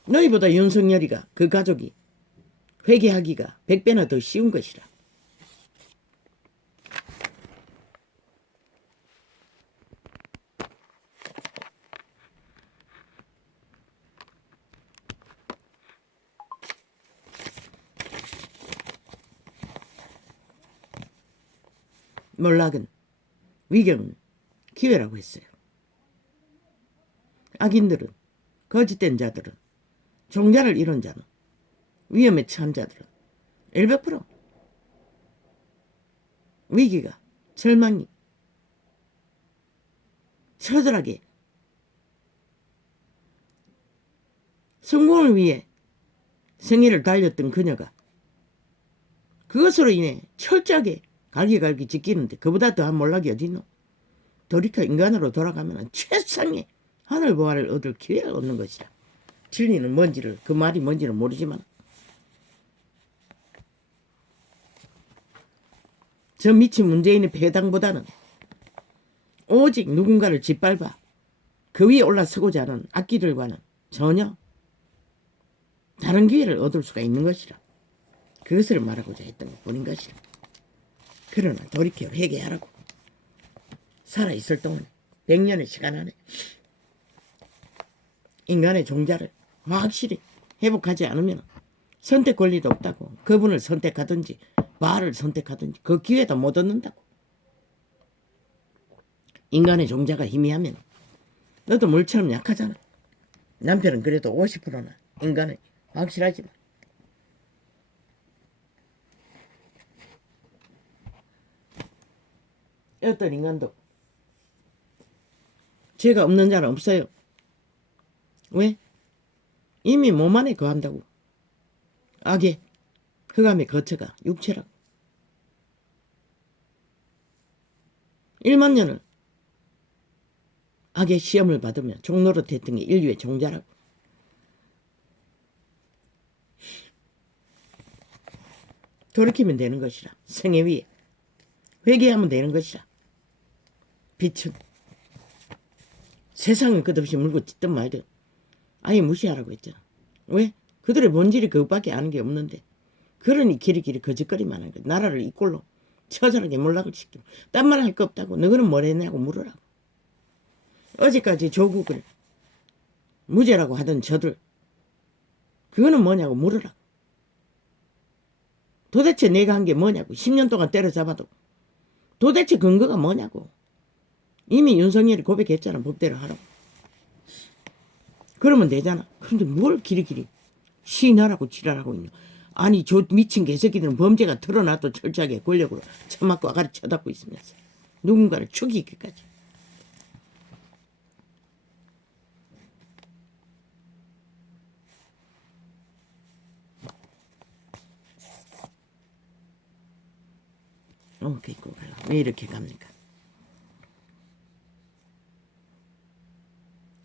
너희보다 윤석열이가 그 가족이 회개하기가 100배나 더 쉬운 것이라. 몰락은 위경은 기회라고 했어요. 악인들은 거짓된 자들은 종자를 잃은 자는 위험에 처한 자들은 100% 위기가 절망이 처절하게 성공을 위해 생애를 달렸던 그녀가 그것으로 인해 철저하게 갈기갈기 지키는데 그보다 더한 몰락이 어딨노. 돌이켜 인간으로 돌아가면 최상의 하늘보화를 얻을 기회를 얻는 것이다. 진리는 뭔지를 그 말이 뭔지는 모르지만 저 미친 문재인의 배당보다는 오직 누군가를 짓밟아 그 위에 올라서고자 하는 악기들과는 전혀 다른 기회를 얻을 수가 있는 것이라. 그것을 말하고자 했던 것뿐인 것이라. 그러나 돌이켜 회개하라고. 살아있을 동안 100년의 시간 안에 인간의 종자를 확실히 회복하지 않으면 선택 권리도 없다고. 그분을 선택하든지 말을 선택하든지 그 기회도 못 얻는다고. 인간의 종자가 희미하면 너도 물처럼 약하잖아. 남편은 그래도 50%나 인간은 확실하지만 어떤 인간도 죄가 없는 자는 없어요. 왜? 이미 몸 안에 거한다고. 악의 흑암의 거처가 육체라고. 1만 년을 악의 시험을 받으며 종노릇했던 게 인류의 종자라고. 돌이키면 되는 것이라. 생애 위에 회개하면 되는 것이라. 빛은 세상은 끝없이 물고 찢든 말든 아예 무시하라고 했잖아. 왜? 그들의 본질이 그것밖에 아는 게 없는데 그러니 길이길이 거짓거리만 하는 거야. 나라를 이 꼴로 처절하게 몰락을 시키고 딴 말 할 거 없다고. 너희는 뭘 했냐고 물으라고. 어제까지 조국을 무죄라고 하던 저들 그거는 뭐냐고 물으라고. 도대체 내가 한 게 뭐냐고. 10년 동안 때려잡아도 도대체 근거가 뭐냐고. 이미 윤석열이 고백했잖아. 법대로 하라고. 그러면 되잖아. 그런데 뭘 길이길이 시인하라고 지랄하고 있냐. 아니 저 미친 개새끼들은 범죄가 드러나도 철저하게 권력으로 처맞고 아가리 쳐닫고 있으면서 누군가를 죽이기까지. 오케이, 왜 이렇게 갑니까?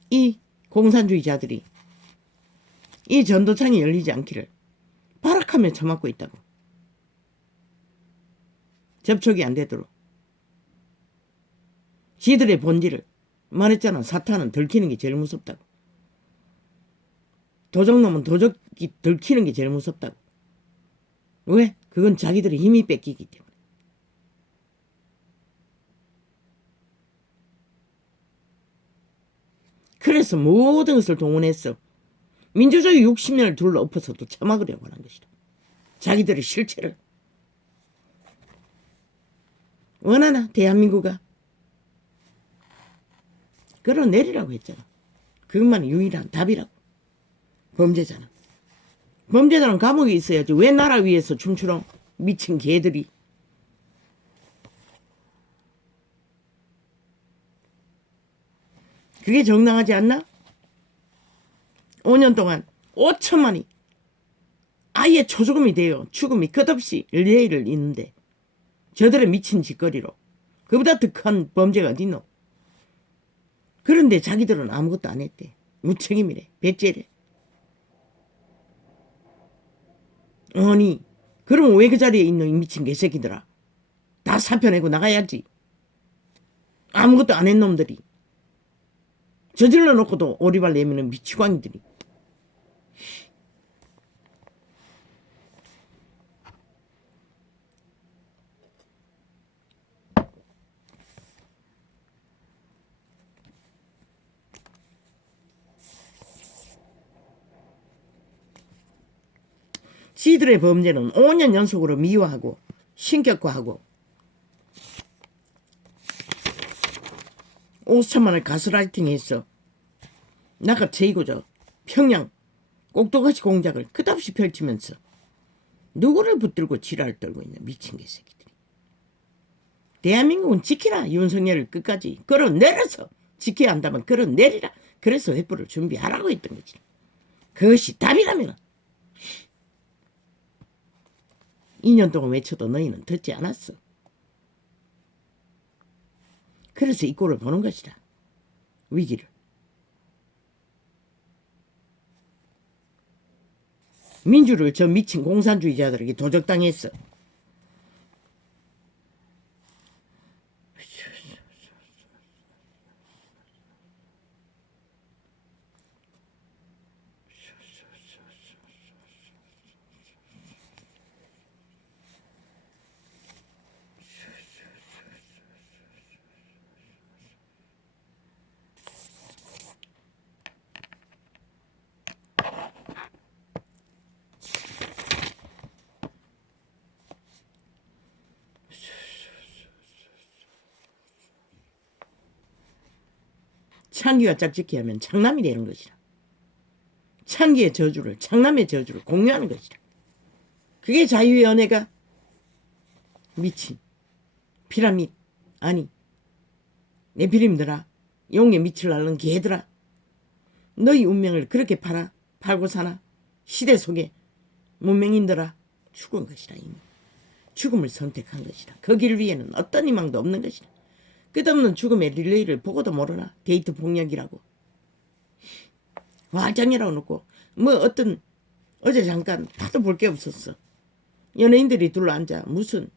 이 공산주의자들이 이 전도창이 열리지 않기를 발악하며 처맞고 있다고. 접촉이 안 되도록. 지들의 본질을 말했잖아. 사탄은 들키는 게 제일 무섭다고. 도적놈은 도적이 들키는 게 제일 무섭다고. 왜? 그건 자기들의 힘이 뺏기기 때문에. 그래서 모든 것을 동원했어. 민주주의 60년을 둘러 엎어서도 처막으려고 하는 것이다. 자기들의 실체를. 원하나 대한민국아. 끌어내리라고 했잖아. 그것만 유일한 답이라고. 범죄자는. 범죄자는 감옥에 있어야지. 왜 나라 위에서 춤추렁 미친 개들이. 그게 정당하지 않나? 5년 동안 5천만이 아예 초죽음이 되어 죽음이 끝없이 레이를 잇는데 저들의 미친 짓거리로 그보다 더 큰 범죄가 어딨노? 그런데 자기들은 아무것도 안 했대. 무책임이래. 배째래. 아니 그럼 왜 그 자리에 있는 이 미친 개새끼들아. 다 사표 내고 나가야지. 아무것도 안 했는 놈들이. 저질러 놓고도 오리발 내미는 미치광이들이. 지들의 범죄는 5년 연속으로 미화하고 신격화하고 5천만을 가스라이팅해서 나가 제이고저 평양 꼭두가시 공작을 끝없이 펼치면서 누구를 붙들고 지랄을 떨고 있는 미친 개새끼들이. 대한민국은 지키라. 윤석열을 끝까지 끌어내려서 지켜야 한다면 끌어내리라. 그래서 횃불을 준비하라고 했던 거지. 그것이 답이라면 2년 동안 외쳐도 너희는 듣지 않았어. 그래서 이 꼴을 보는 것이다. 위기를. 민주를 저 미친 공산주의자들에게 도적당했어. 창기가 짝짓기 하면 창남이 되는 것이라. 창기의 저주를, 창남의 저주를 공유하는 것이라. 그게 자유의 연애가 미친 피라밋. 아니 네피림들아, 용에 밑을 앓는 개들아, 너희 운명을 그렇게 팔고 사나? 시대 속에 문명인들아, 죽은 것이라. 이미 죽음을 선택한 것이라. 그 길 위에는 어떤 희망도 없는 것이라. 끝없는 죽음의 릴레이를 보고도 모르나? 데이트 폭력이라고 화장이라고 놓고 뭐 어떤 어제 잠깐 봐도 볼 게 없었어. 연예인들이 둘러앉아 무슨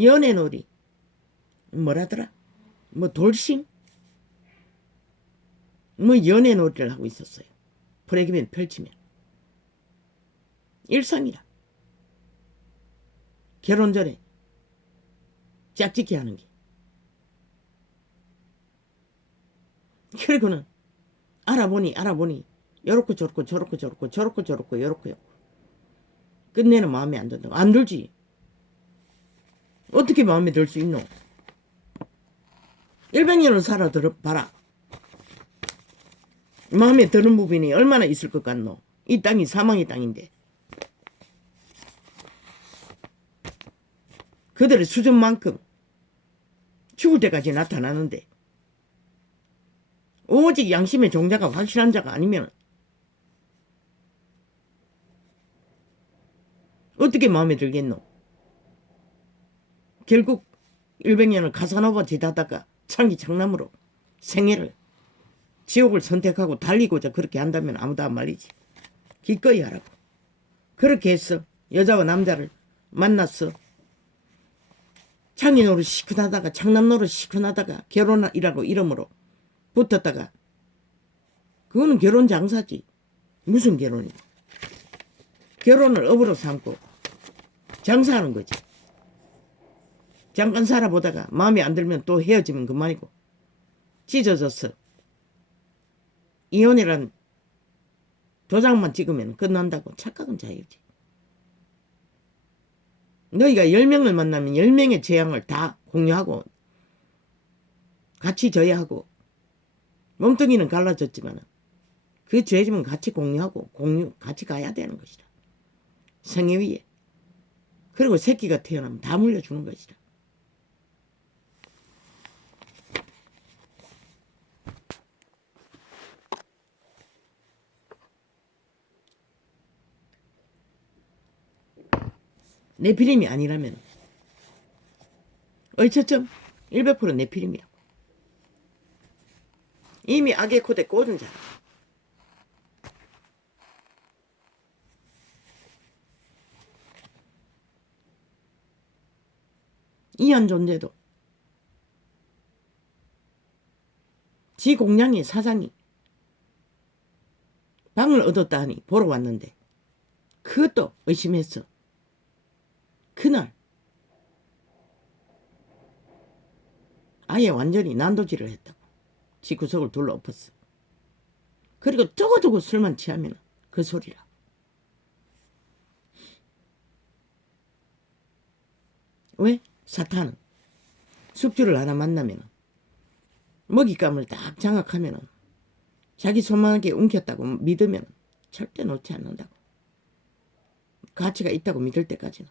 연애놀이 뭐라더라? 뭐 돌싱? 뭐 연애놀이를 하고 있었어요. 프레기맨 펼치면 일상이라. 결혼 전에 짝짓기 하는 게. 그리고는 알아보니 요렇고 저렇고 저렇고 저렇고 저렇고 저렇고 요렇고 요렇고 끝내는 마음에 안 든다고. 안 들지. 어떻게 마음에 들 수 있노? 100년을 살아 봐라. 마음에 드는 부분이 얼마나 있을 것 같노? 이 땅이 사망의 땅인데. 그들의 수준만큼 죽을 때까지 나타나는데 오직 양심의 종자가 확실한 자가 아니면 어떻게 마음에 들겠노? 결국 100년을 카사노바 짓하다가 창기 장남으로 생애를 지옥을 선택하고 달리고자 그렇게 한다면 아무도 안 말리지. 기꺼이 하라고. 그렇게 해서 여자와 남자를 만났어. 창이 노릇 시큰하다가 장남 노릇 시큰하다가 결혼이라고 이름으로 붙었다가 그거는 결혼 장사지. 무슨 결혼이야. 결혼을 업으로 삼고 장사하는 거지. 잠깐 살아보다가 마음에 안 들면 또 헤어지면 그만이고 찢어져서 이혼이란 도장만 찍으면 끝난다고. 착각은 자유지. 너희가 10명을 만나면 10명의 재앙을 다 공유하고 같이 져야 하고 몸뚱이는 갈라졌지만 그 죄짐은 같이 공유하고 같이 가야 되는 것이다. 생애 위에. 그리고 새끼가 태어나면 다 물려주는 것이다. 네피림이 아니라면 얼처점 100% 네피림이라고. 이미 악의 코드에 꽂은 자라. 이한 존재도 지 공양의 사장이 방을 얻었다 하니 보러 왔는데 그것도 의심했어. 그날 아예 완전히 난도질을 했다고. 지 구석을 둘러 엎었어. 그리고 두고두고 술만 취하면 그 소리라. 왜? 사탄은 숙주를 하나 만나면 먹잇감을 딱 장악하면 자기 손만하게 움켰다고 믿으면 절대 놓지 않는다고. 가치가 있다고 믿을 때까지는.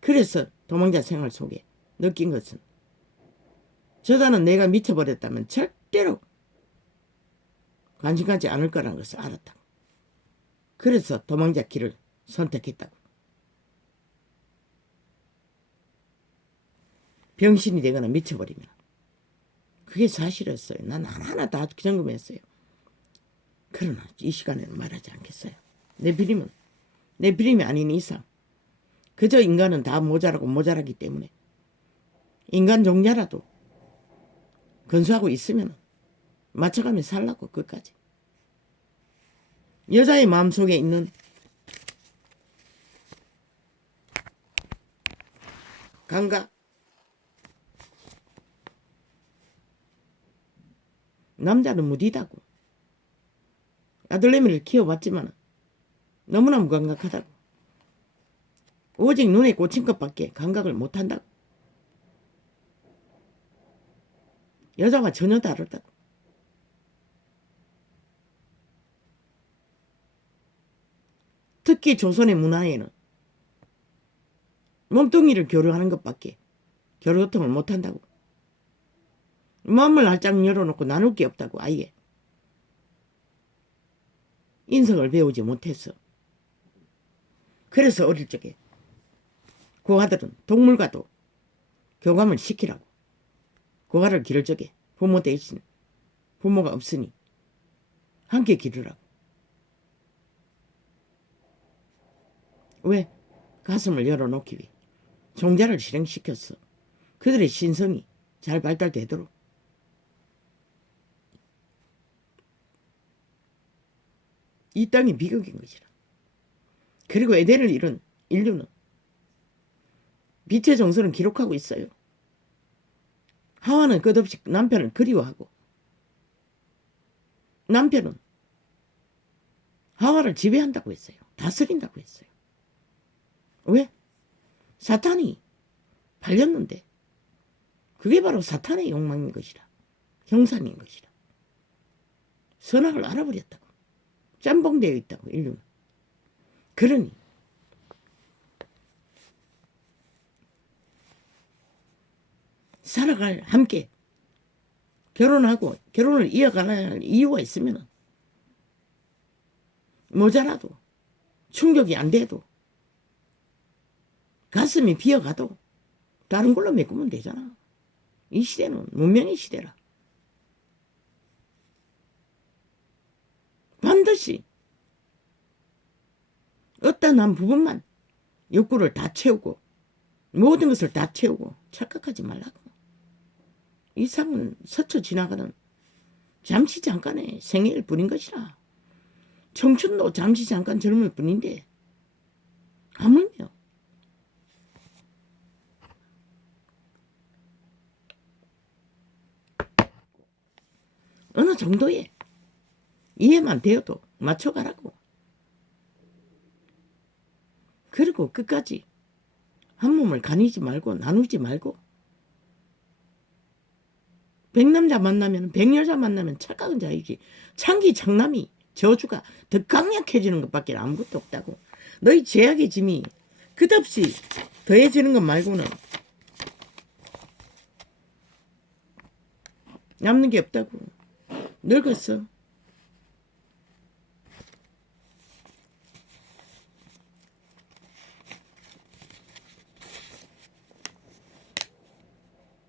그래서 도망자 생활 속에 느낀 것은 저자는 내가 미쳐버렸다면 절대로 관심 갖지 않을 거라는 것을 알았다고. 그래서 도망자 길을 선택했다고. 병신이 되거나 미쳐버리면 그게 사실이었어요. 난 하나하나 다 점검했어요. 그러나 이 시간에는 말하지 않겠어요. 내 비림이 아닌 이상 그저 인간은 다 모자라기 때문에 인간 종자라도 건수하고 있으면 맞춰가며 살라고. 끝까지. 여자의 마음속에 있는 감각, 남자는 무디다고. 아들내미를 키워봤지만 너무나 무감각하다고. 오직 눈에 꽂힌 것밖에 감각을 못한다고. 여자와 전혀 다르다고. 특히 조선의 문화에는 몸뚱이를 교류하는 것밖에 교류고통을 못한다고. 마음을 활짝 열어놓고 나눌 게 없다고. 아예 인성을 배우지 못했어. 그래서 어릴 적에 고아들은 동물과도 교감을 시키라고. 고아를 기를 적에 부모 대신 부모가 없으니 함께 기르라고. 왜? 가슴을 열어놓기 위해 종자를 실행시켰어. 그들의 신성이 잘 발달되도록. 이 땅이 비극인 것이라. 그리고 에덴을 잃은 인류는 빛의 정서는 기록하고 있어요. 하와는 끝없이 남편을 그리워하고 남편은 하와를 지배한다고 했어요. 다스린다고 했어요. 왜? 사탄이 팔렸는데 그게 바로 사탄의 욕망인 것이라. 형상인 것이라. 선악을 알아버렸다고. 짬뽕되어 있다고 인류는. 그러니 살아갈 함께 결혼하고 결혼을 이어가야 할 이유가 있으면 모자라도 충족이 안 돼도 가슴이 비어가도 다른 걸로 메꾸면 되잖아. 이 시대는 문명의 시대라. 반드시 어떤 한 부분만 욕구를 다 채우고 모든 것을 다 채우고 착각하지 말라고. 이 삶은 스쳐 지나가는 잠시 잠깐의 생애일 뿐인 것이라. 청춘도 잠시 잠깐 젊을 뿐인데 하물며 어느 정도의 이해만 되어도 맞춰가라고. 그리고 끝까지 한 몸을 가리지 말고 나누지 말고 백남자 만나면 백여자 만나면 착각은 자이지. 창기 창남이 저주가 더 강력해지는 것밖에 아무것도 없다고. 너희 죄악의 짐이 끝없이 더해지는 것 말고는 남는 게 없다고. 늙었어.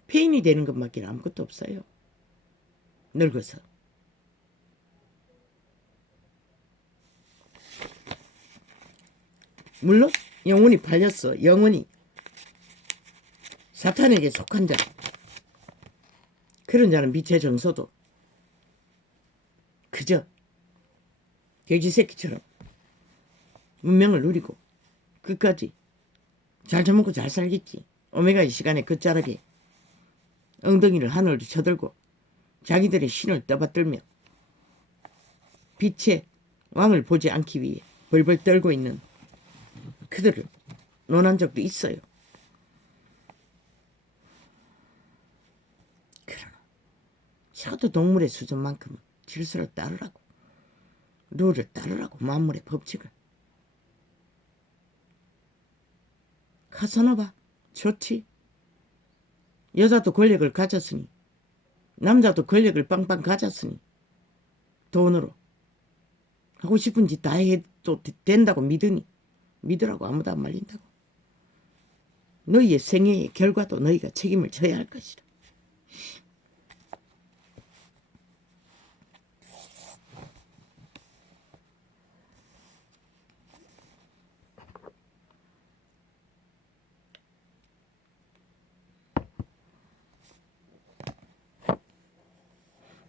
폐인이 되는 것밖에 아무것도 없어요. 늙어서. 물론 영혼이 팔렸어. 영혼이 사탄에게 속한 자. 그런 자는 빛의 정서도 그저 돼지 새끼처럼 문명을 누리고 끝까지 잘 처먹고 잘 살겠지. 오메가 이 시간에 끝자락에 엉덩이를 하늘로 쳐들고 자기들의 신을 떠받들며 빛의 왕을 보지 않기 위해 벌벌 떨고 있는 그들을 논한 적도 있어요. 그러나 적어도 동물의 수준만큼은 질서를 따르라고, 룰을 따르라고, 만물의 법칙을. 카사노바 좋지. 여자도 권력을 가졌으니 남자도 권력을 빵빵 가졌으니 돈으로 하고 싶은 짓 다 해도 된다고 믿으라고. 아무도 안 말린다고. 너희의 생애의 결과도 너희가 책임을 져야 할 것이다.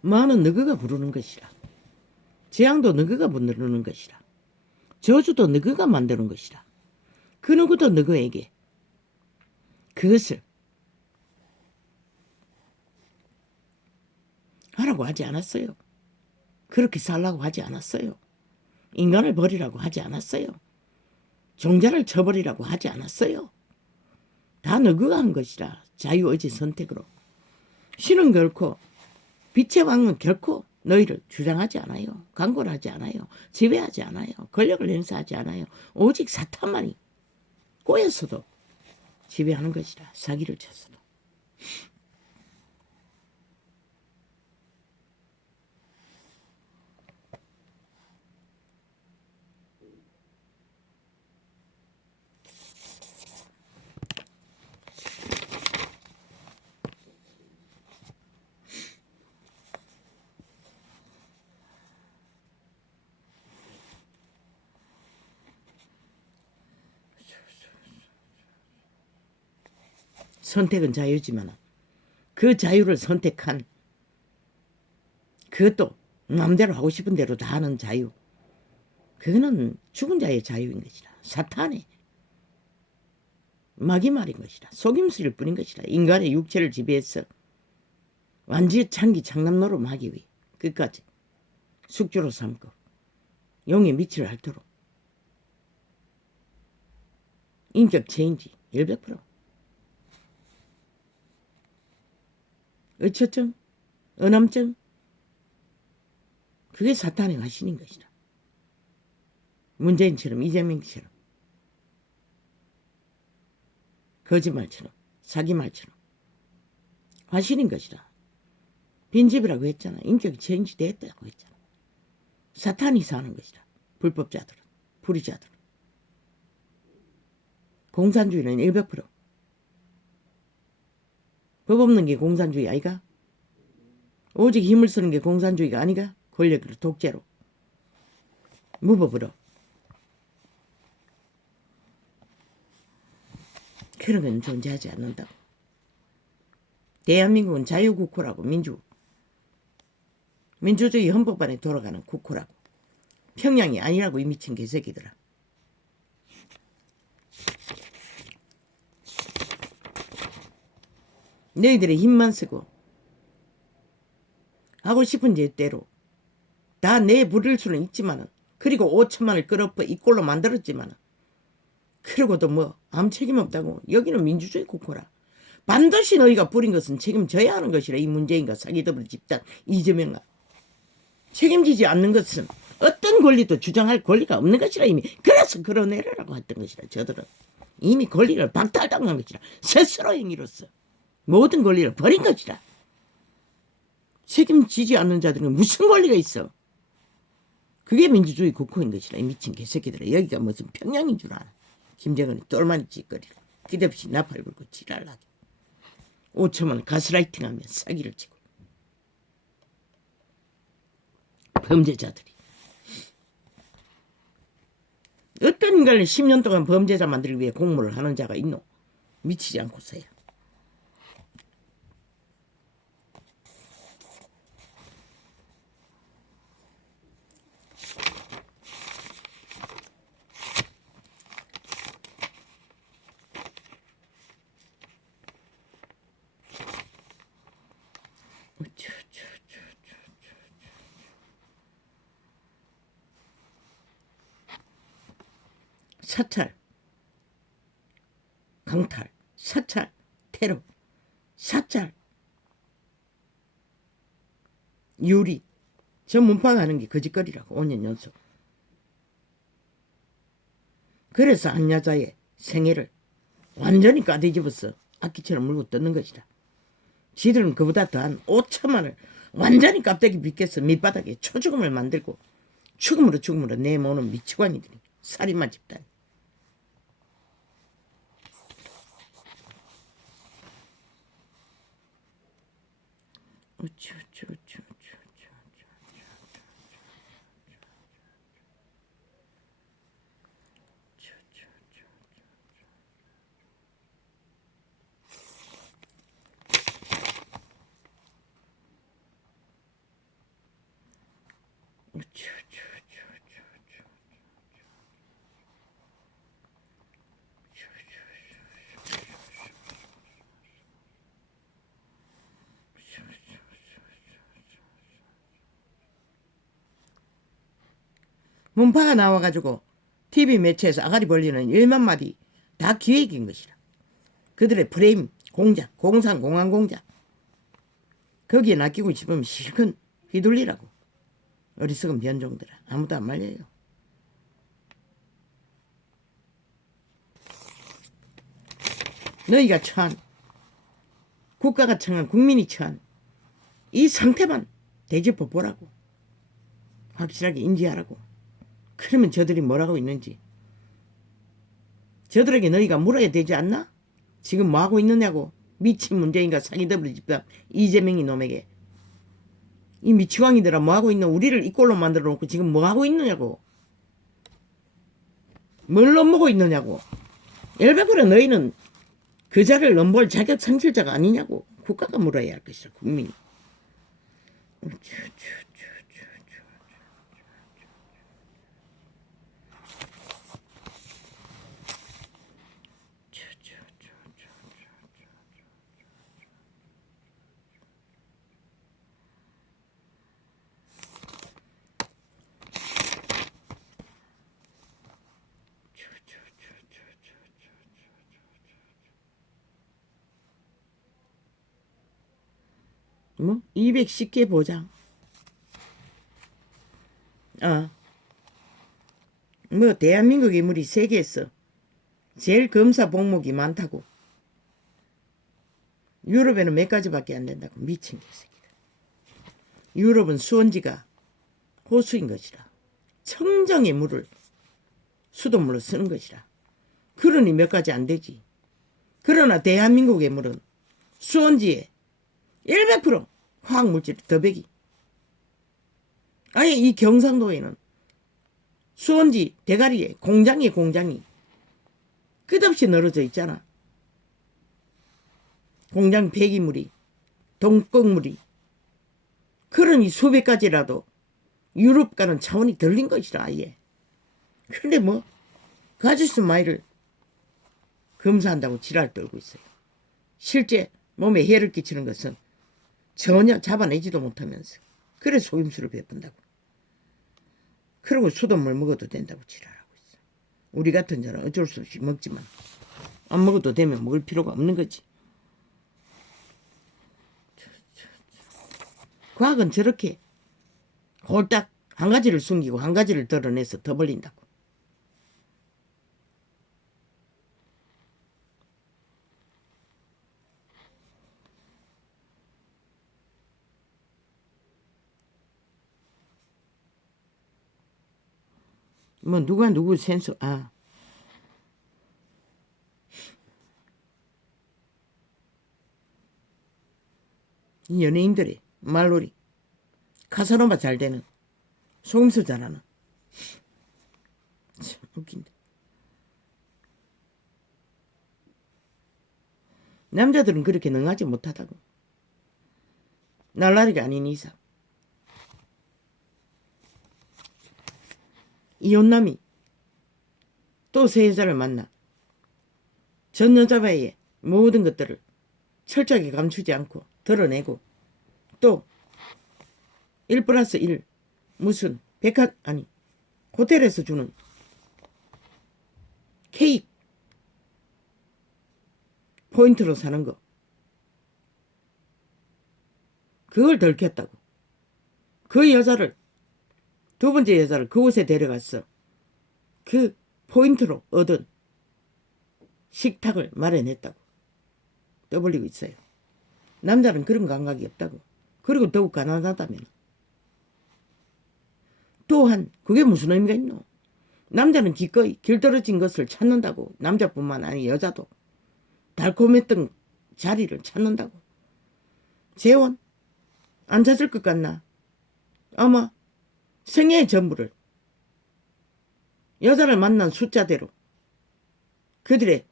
많은 너그가 부르는 것이라. 재앙도 너그가 부르는 것이라. 저주도 너그가 만드는 것이라. 그 누구도 너그에게 그것을 하라고 하지 않았어요. 그렇게 살라고 하지 않았어요. 인간을 버리라고 하지 않았어요. 종자를 쳐버리라고 하지 않았어요. 다 너그가 한 것이라. 자유의지 선택으로. 신은 결코, 빛의 왕은 결코 너희를 주장하지 않아요. 강권하지 않아요. 지배하지 않아요. 권력을 행사하지 않아요. 오직 사탄만이 꼬였어도 지배하는 것이라. 사기를 쳤어도. 선택은 자유지만 그 자유를 선택한 그것도 마음대로 하고 싶은 대로 다 하는 자유. 그거는 죽은 자의 자유인 것이다. 사탄의 마귀말인 것이다. 속임수를 뿌린 것이다. 인간의 육체를 지배해서 완전히 장기 장남로로 하기 위해 끝까지 숙주로 삼고 용의 밑을 핥도록 인격 체인지 100%. 의처증, 어남증, 그게 사탄의 화신인 것이다. 문재인처럼, 이재명처럼, 거짓말처럼, 사기말처럼 화신인 것이다. 빈집이라고 했잖아. 인격이 체인지 됐다고 했잖아. 사탄이 사는 것이다. 불법자들은, 불의자들은. 공산주의는 100%. 법 없는 게 공산주의 아이가? 오직 힘을 쓰는 게 공산주의가 아니가? 권력으로 독재로 무법으로. 그런 건 존재하지 않는다고. 대한민국은 자유국호라고. 민주주의 헌법 안에 돌아가는 국호라고. 평양이 아니라고 이 미친 개새끼들아. 너희들의 힘만 쓰고 하고 싶은 제대로 다 내부릴 수는 있지만은, 그리고 5천만을 끌어엎어 이 꼴로 만들었지만은, 그러고도 뭐 아무 책임 없다고. 여기는 민주주의 국호라. 반드시 너희가 부린 것은 책임져야 하는 것이라. 이 문재인과 사기더블 집단 이재명아. 책임지지 않는 것은 어떤 권리도 주장할 권리가 없는 것이라. 이미 그래서 끌어내려라고 했던 것이라. 저들은 이미 권리를 박탈당한 것이라. 스스로 행위로서 모든 권리를 버린 것이라. 책임지지 않는 자들은 무슨 권리가 있어. 그게 민주주의 국호인 것이라. 이 미친 개새끼들아. 여기가 무슨 평양인 줄 알아. 김정은이 똘마니 짓거리를 기대없이 나팔 불고 지랄하게 5천만 가스라이팅하며 사기를 치고. 범죄자들이 어떤 인간을 10년 동안 범죄자 만들기 위해 공모를 하는 자가 있노? 미치지 않고서야. 사찰, 강탈, 사찰, 테러, 사찰, 유리. 저 문파가는 게 거짓거리라고. 5년 연속. 그래서 한 여자의 생애를 완전히 까뒤집어서 악기처럼 물고 뜯는 것이다. 지들은 그보다 더한 5천만을 완전히 깝대기 빗겨서 밑바닥에 초죽음을 만들고 죽음으로 내모는 미치광이들이. 살인마 집단. 문파가 나와가지고 TV 매체에서 아가리 벌리는 1만 마디 다 기획인 것이라. 그들의 프레임 공작, 공상 공작. 거기에 낚이고 싶으면 실컷 휘둘리라고. 어리석은 변종들아. 아무도 안 말려요. 너희가 처한, 국가가 처한, 국민이 처한 이 상태만 대접해 보라고. 확실하게 인지하라고. 그러면 저들이 뭐라고 있는지. 저들에게 너희가 물어야 되지 않나? 지금 뭐하고 있느냐고. 미친 문재인과 사기더블 집단 이재명이 놈에게. 이 미치광이들아 뭐하고 있노? 우리를 이 꼴로 만들어 놓고 지금 뭐하고 있느냐고. 뭘 넘보고 있느냐고. 100% 너희는 그 자를 넘볼 자격 상실자가 아니냐고. 국가가 물어야 할 것이다. 국민이. 뭐 210개 보장. 뭐 대한민국 인물이 세계에서 제일 검사 복목이 많다고. 유럽에는 몇 가지밖에 안 된다고. 미친 개새끼들. 유럽은 수온지가 호수인 것이라. 청정의 물을 수돗물로 쓰는 것이라. 그러니 몇 가지 안 되지. 그러나 대한민국의 물은 수온지에 100% 화학물질 더백이. 아예 이 경상도에는 수온지 대가리에 공장이 끝없이 늘어져 있잖아. 공장 폐기물이, 동극물이. 그러니 수백 가지라도 유럽과는 차원이 들린 것이라 아예. 그런데 뭐 가지수 마이를 검사한다고 지랄 떨고 있어요. 실제 몸에 해를 끼치는 것은 전혀 잡아내지도 못하면서 그래 속임수를 베푼다고. 그리고 수돗물 먹어도 된다고 지랄하고 있어. 우리 같은 자는 어쩔 수 없이 먹지만 안 먹어도 되면 먹을 필요가 없는 거지. 과학은 저렇게 홀딱 한 가지를 숨기고 한 가지를 드러내서 더 벌린다고. 뭐 누가 누구 센스 이 연예인들의 말놀이 카사노바 잘 되는 속임수 잘하는 참 웃긴다. 남자들은 그렇게 능하지 못하다고. 날라리가 아닌 이상. 이혼남이 또 새 여자를 만나 전 여자와의 모든 것들을 철저하게 감추지 않고 드러내고 또 1+1 무슨 호텔에서 주는 케이크 포인트로 사는 거 그걸 들켰다고. 그 여자를 두 번째 여자를 그곳에 데려갔어. 그 포인트로 얻은 식탁을 마련했다고 떠벌리고 있어요. 남자는 그런 감각이 없다고. 그리고 더욱 가난하다면 또한 그게 무슨 의미가 있노. 남자는 기꺼이 길떨어진 것을 찾는다고. 남자뿐만 아니라 여자도 달콤했던 자리를 찾는다고. 재혼 안 찾을 것 같나? 아마 생애의 전부를 여자를 만난 숫자대로 그들의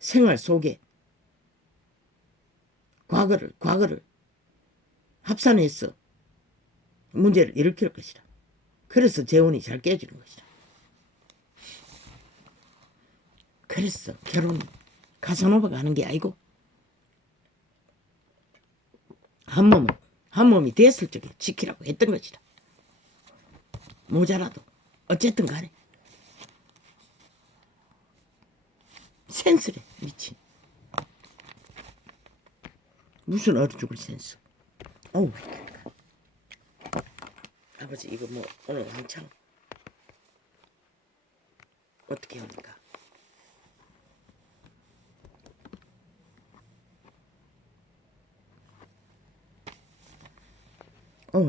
생활 속에 과거를 합산해서 문제를 일으킬 것이다. 그래서 재혼이 잘 깨지는 것이다. 그래서 결혼은 가사노바가 하는 게 아니고 한 몸이 됐을 적에 지키라고 했던 것이다. 모자라도 어쨌든 간에 센스래. 미친. 무슨 어리 죽을 센스. 어우 아버지 이거 뭐 오늘 한창 어떻게 합니까?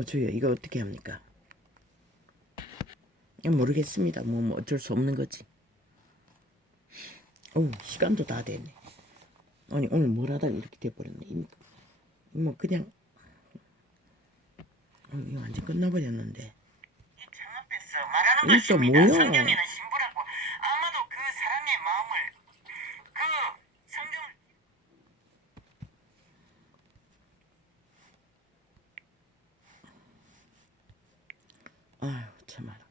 저요 이거 어떻게 합니까? 모르겠습니다. 뭐 어쩔 수 없는 거지. 시간도 다 됐네. 아니 오늘 뭘 하다가 이렇게 돼버렸네. 뭐 그냥 이거 완전 끝나버렸는데. 이게 또 뭐야? 성경에는 신부라고. 아마도 그 사랑의 마음을 그 성경. 아유 참말로.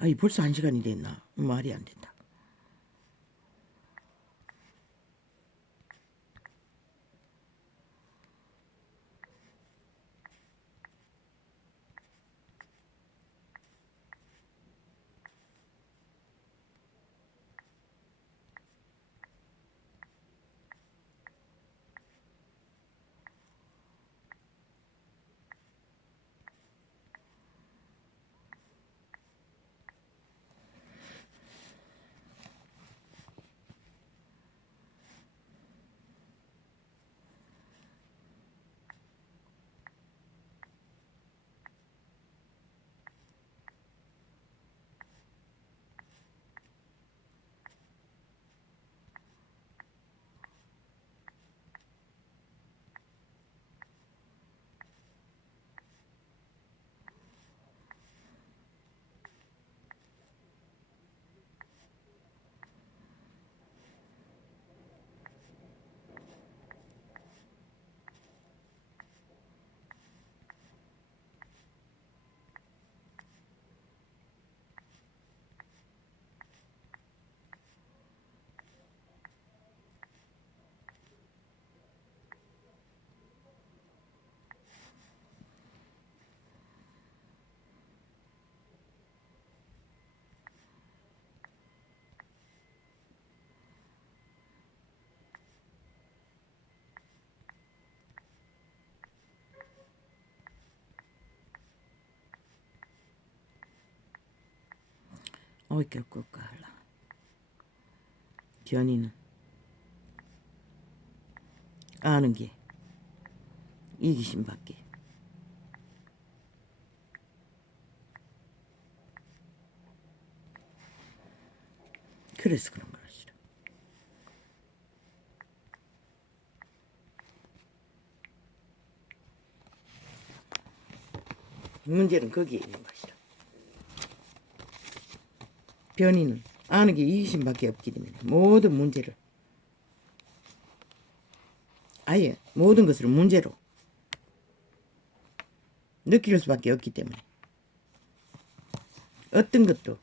아이 벌써 1시간이 됐나? 말이 안 된다. 어이께 꺾어 할라. 견이는 아는 게 이기심밖에. 그래서 그런 것이라. 문제는 거기에 있는 것이라. 변이는 아는 게 이기심밖에 없기 때문에 모든 문제를 아예 모든 것을 문제로 느낄 수밖에 없기 때문에 어떤 것도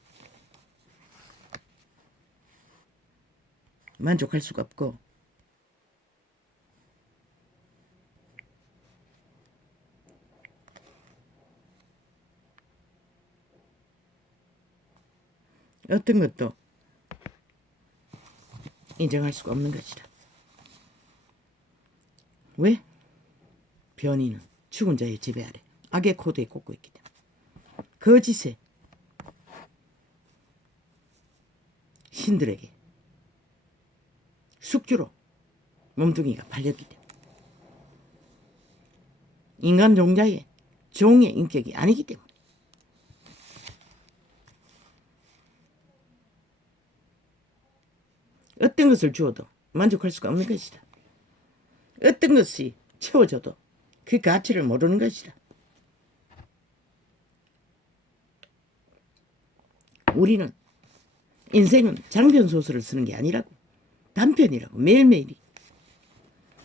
만족할 수가 없고 어떤 것도 인정할 수가 없는 것이다. 왜? 변이는 죽은 자의 지배 아래 악의 코드에 꽂고 있기 때문에 거짓에 신들에게 숙주로 몸뚱이가 팔렸기 때문에 인간 종자의 종의 인격이 아니기 때문에 어떤 것을 주어도 만족할 수가 없는 것이다. 어떤 것이 채워져도 그 가치를 모르는 것이다. 우리는 인생은 장편 소설을 쓰는 게 아니라고 단편이라고 매일매일이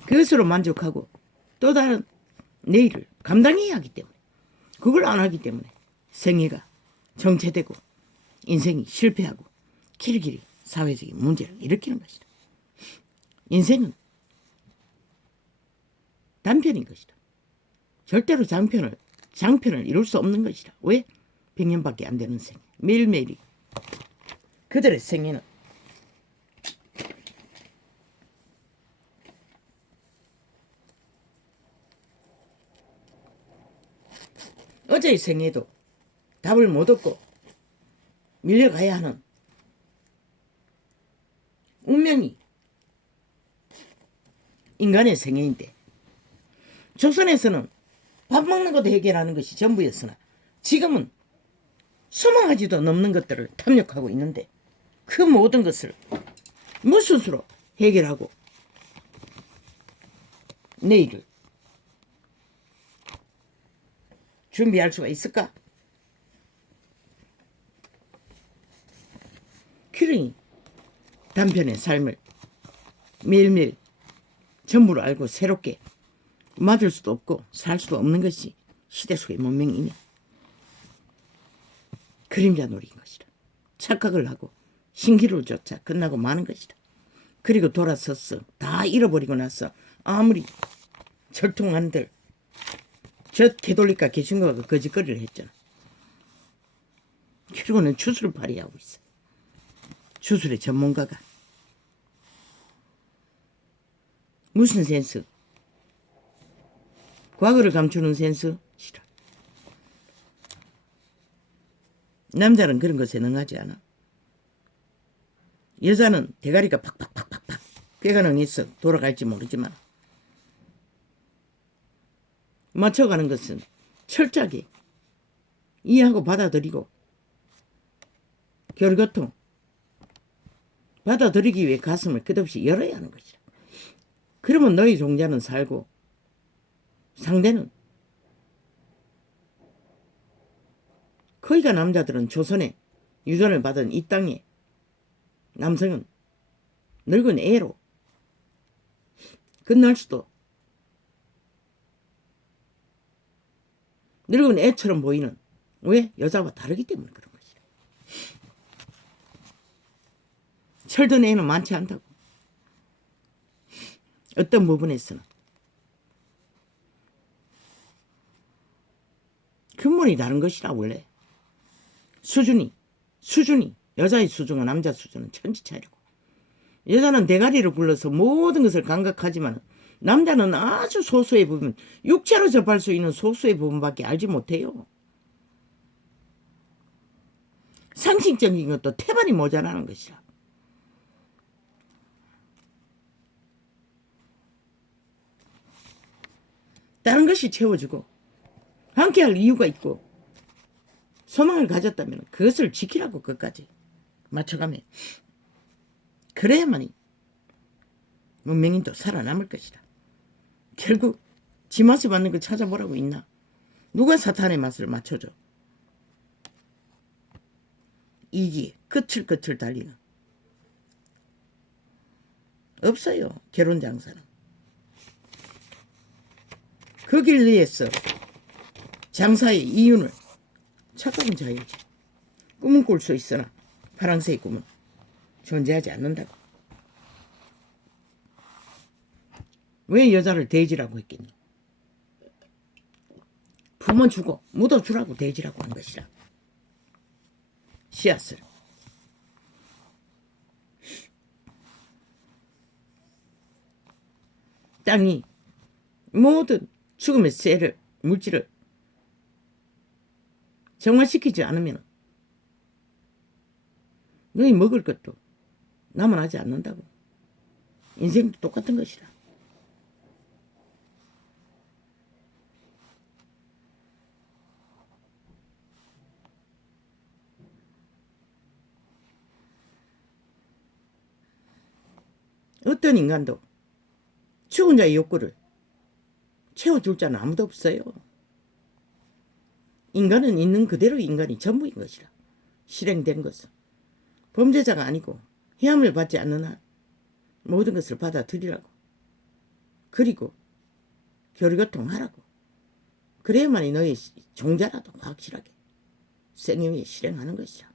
그것으로 만족하고 또 다른 내일을 감당해야 하기 때문에 그걸 안 하기 때문에 생애가 정체되고 인생이 실패하고 길길이 사회적인 문제를 일으키는 것이다. 인생은 단편인 것이다. 절대로 장편을 이룰 수 없는 것이다. 왜? 100년밖에 안 되는 생애. 매일매일이 그들의 생애는 어제의 생애도 답을 못 얻고 밀려가야 하는 운명이 인간의 생애인데 조선에서는 밥 먹는 것도 해결하는 것이 전부였으나 지금은 수만가지도 넘는 것들을 탐욕하고 있는데 그 모든 것을 무슨 수로 해결하고 내일을 준비할 수가 있을까? 그러니 단편의 삶을 매일매일 전부를 알고 새롭게 맞을 수도 없고 살 수도 없는 것이 시대 속의 문명이냐. 그림자 놀이인 것이다. 착각을 하고 신기를 쫓아 끝나고 마는 것이다. 그리고 돌아서서 다 잃어버리고 나서 아무리 절통한들 저 개돌리까 개신거가 거짓거리를 했잖아. 그리고는 주술을 발휘하고 있어. 주술의 전문가가. 무슨 센스? 과거를 감추는 센스? 싫어. 남자는 그런 것에 능하지 않아. 여자는 대가리가 팍팍팍팍팍 꾀가 능해서 돌아갈지 모르지만 맞춰가는 것은 철저하게 이해하고 받아들이고 결과통 받아들이기 위해 가슴을 끝없이 열어야 하는 것이다. 그러면 너희 종자는 살고 상대는 거의가 남자들은 조선에 유전을 받은 이 땅에 남성은 늙은 애로 끝날 수도 늙은 애처럼 보이는 왜? 여자와 다르기 때문에 그런 것이다. 철든 애는 많지 않다고. 어떤 부분에서는 근본이 다른 것이라 원래. 수준이 여자의 수준과 남자 수준은 천지 차이고 여자는 대가리를 굴러서 모든 것을 감각하지만 남자는 아주 소수의 부분 육체로 접할 수 있는 소수의 부분밖에 알지 못해요. 상식적인 것도 태반이 모자라는 것이라. 다른 것이 채워주고 함께할 이유가 있고 소망을 가졌다면 그것을 지키라고 끝까지 맞춰가며 그래야만이 문명인도 살아남을 것이다. 결국 지 맛에 맞는 걸 찾아보라고 있나? 누가 사탄의 맛을 맞춰줘? 이기 끝을 달리는 없어요. 결혼 장사는 거길 위해서 장사의 이윤을 착각은 자유지. 꿈은 꿀 수 있으나 파랑새의 꿈은 존재하지 않는다고. 왜 여자를 돼지라고 했겠니? 품어주고 묻어주라고 돼지라고 한 것이라. 씨앗을. 땅이 모든 죽음의 쇠를 물질을 정화시키지 않으면 너희 먹을 것도 남아나지 않는다고. 인생도 똑같은 것이라. 어떤 인간도 죽은 자의 욕구를 채워줄 자는 아무도 없어요. 인간은 있는 그대로 인간이 전부인 것이라. 실행된 것은 범죄자가 아니고 해함을 받지 않는 한 모든 것을 받아들이라고. 그리고 교리교통하라고. 그래야만이 너의 종자라도 확실하게 생명에 실행하는 것이라.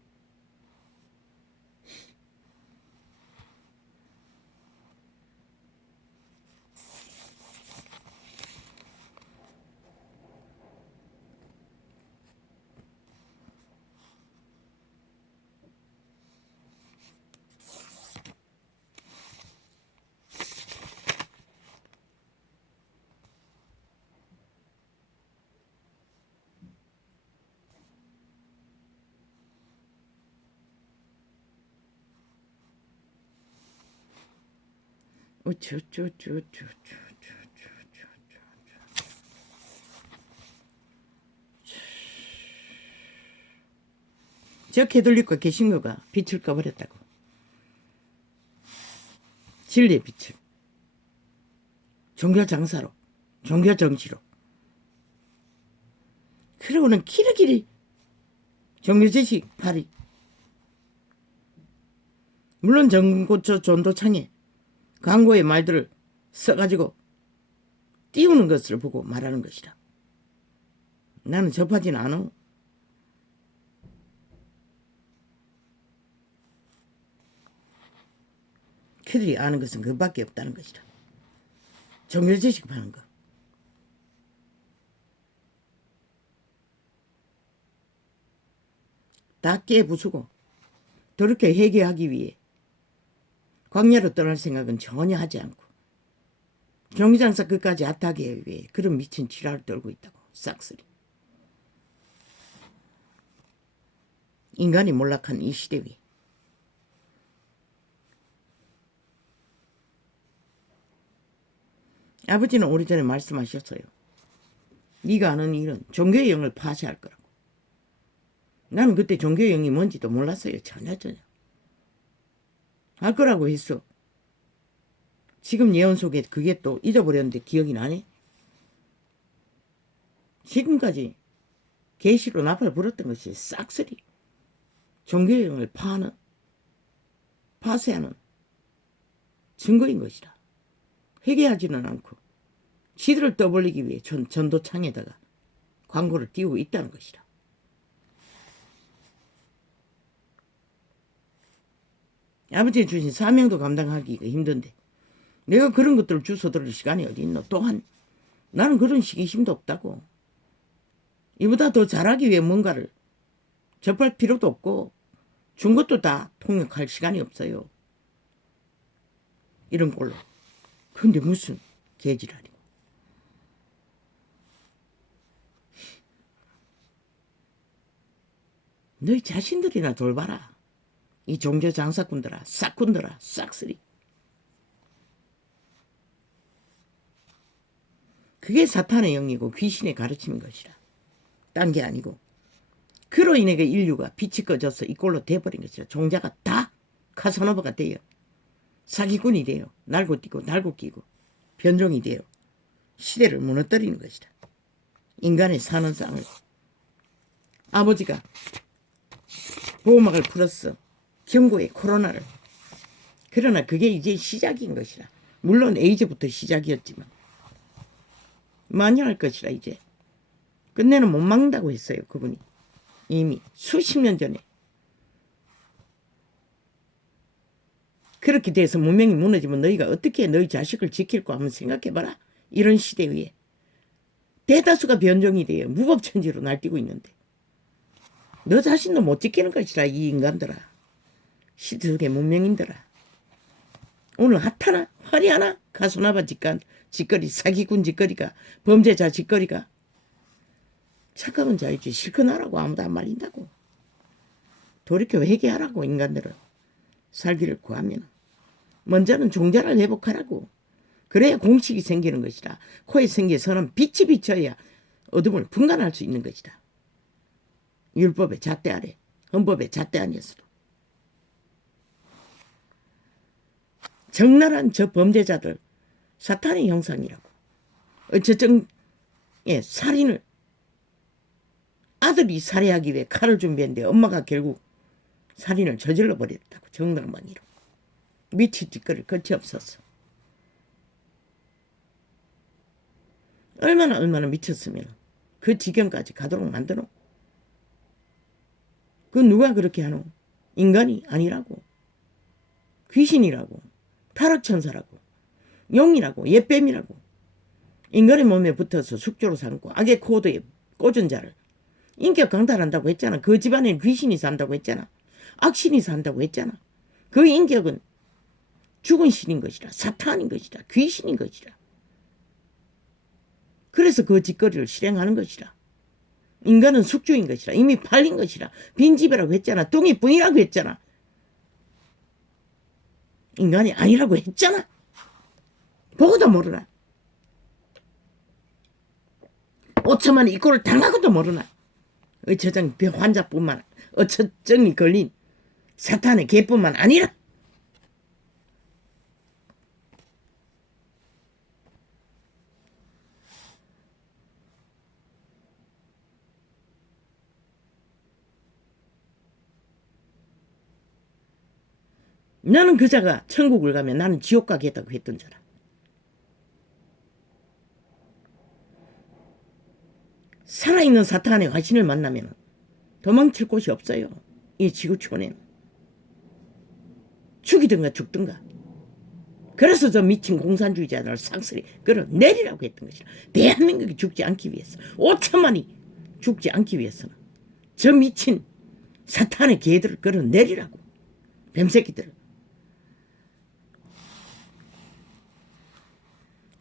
저 캐톨릭과 개신교가 빛을 꺼버렸다고. 진리의 빛을. 종교 장사로, 종교 정치로. 그러고는 길이길이 종교지식 발휘. 물론 전고초 전도창에 광고의 말들을 써가지고 띄우는 것을 보고 말하는 것이라. 나는 접하진 않아. 그들이 아는 것은 그밖에 없다는 것이라. 종교지식 하는 거. 다 깨부수고 더럽게 회개하기 위해 광야로 떠날 생각은 전혀 하지 않고 종기장사 끝까지 아타하기 위해 그런 미친 지랄을 떨고 있다고. 싹쓸이. 인간이 몰락한 이 시대 위에 아버지는 오래전에 말씀하셨어요. 네가 아는 일은 종교의 영을 파쇄할 거라고. 나는 그때 종교의 영이 뭔지도 몰랐어요. 전혀. 할 거라고 했어. 지금 예언 속에 그게 또 잊어버렸는데 기억이 나네. 지금까지 계시로 나팔 불었던 것이 싹쓸이 종교의 영을 파쇄하는 증거인 것이라. 회개하지는 않고 지들을 떠벌리기 위해 전도창에다가 광고를 띄우고 있다는 것이라. 아버지 주신 사명도 감당하기가 힘든데 내가 그런 것들을 주워 들을 시간이 어디 있노. 또한 나는 그런 시기심도 없다고. 이보다 더 잘하기 위해 뭔가를 접할 필요도 없고 준 것도 다 통역할 시간이 없어요. 이런 꼴로. 근데 무슨 개지랄이고. 너희 자신들이나 돌봐라. 이 종교 장사꾼들아, 싹꾼들아, 싹쓸이. 그게 사탄의 영이고 귀신의 가르침인 것이라. 딴 게 아니고. 그로 인해 그 인류가 빛이 꺼져서 이 꼴로 돼버린 것이라. 종자가 다 카사노바가 돼요. 사기꾼이 돼요. 날고 뛰고 날고 끼고 변종이 돼요. 시대를 무너뜨리는 것이라. 인간의 사는 쌍을. 아버지가 보호막을 풀었어. 경고의 코로나를. 그러나 그게 이제 시작인 것이라. 물론 에이즈부터 시작이었지만 많이 할 것이라. 이제 끝내는 못 막는다고 했어요. 그분이 이미 수십 년 전에. 그렇게 돼서 문명이 무너지면 너희가 어떻게 너희 자식을 지킬까 한번 생각해봐라. 이런 시대에 대다수가 변종이 돼요. 무법천지로 날뛰고 있는데 너 자신도 못 지키는 것이라. 이 인간들아, 시대속의 문명인들아. 오늘 핫하나 화려하나 가소나바 짓거리, 사기꾼 짓거리가, 범죄자 짓거리가. 착각은 자유지. 실컷 하라고. 아무도 안 말린다고. 돌이켜 회개하라고. 인간들은 살기를 구하면 먼저는 종자를 회복하라고. 그래야 공식이 생기는 것이다. 코에 생긴 선은 빛이 비쳐야 어둠을 분간할 수 있는 것이다. 율법의 잣대 아래, 헌법의 잣대 아니었어도. 적나라한 저 범죄자들, 사탄의 형상이라고. 살인을, 아들이 살해하기 위해 칼을 준비했는데 엄마가 결국 살인을 저질러 버렸다고. 정당방위로. 밑이 뒷거를 끝이 없었어. 얼마나 미쳤으면 그 지경까지 가도록 만드노. 그 누가 그렇게 하노. 인간이 아니라고. 귀신이라고. 타락천사라고. 용이라고. 옛뱀이라고. 인간의 몸에 붙어서 숙주로 삼고 악의 코드에 꽂은 자를 인격 강탈한다고 했잖아. 그 집안에 귀신이 산다고 했잖아. 악신이 산다고 했잖아. 그 인격은 죽은 신인 것이라. 사탄인 것이라. 귀신인 것이라. 그래서 그 짓거리를 실행하는 것이라. 인간은 숙주인 것이라. 이미 팔린 것이라. 빈집이라고 했잖아. 뚱이뿐이라고 했잖아. 인간이 아니라고 했잖아. 보고도 모르나. 5천만 이꼴을 당하고도 모르나. 어처정 환자뿐만, 어처정이 걸린 사탄의 개뿐만 아니라. 나는 그자가 천국을 가면 나는 지옥 가겠다고 했던 자라. 살아있는 사탄의 화신을 만나면 도망칠 곳이 없어요. 이 지구촌에는. 죽이든가 죽든가. 그래서 저 미친 공산주의자들을 쌍쓸이 끌어내리라고 했던 것이라. 대한민국이 죽지 않기 위해서, 5천만이 죽지 않기 위해서는 저 미친 사탄의 개들을 끌어내리라고. 뱀새끼들을.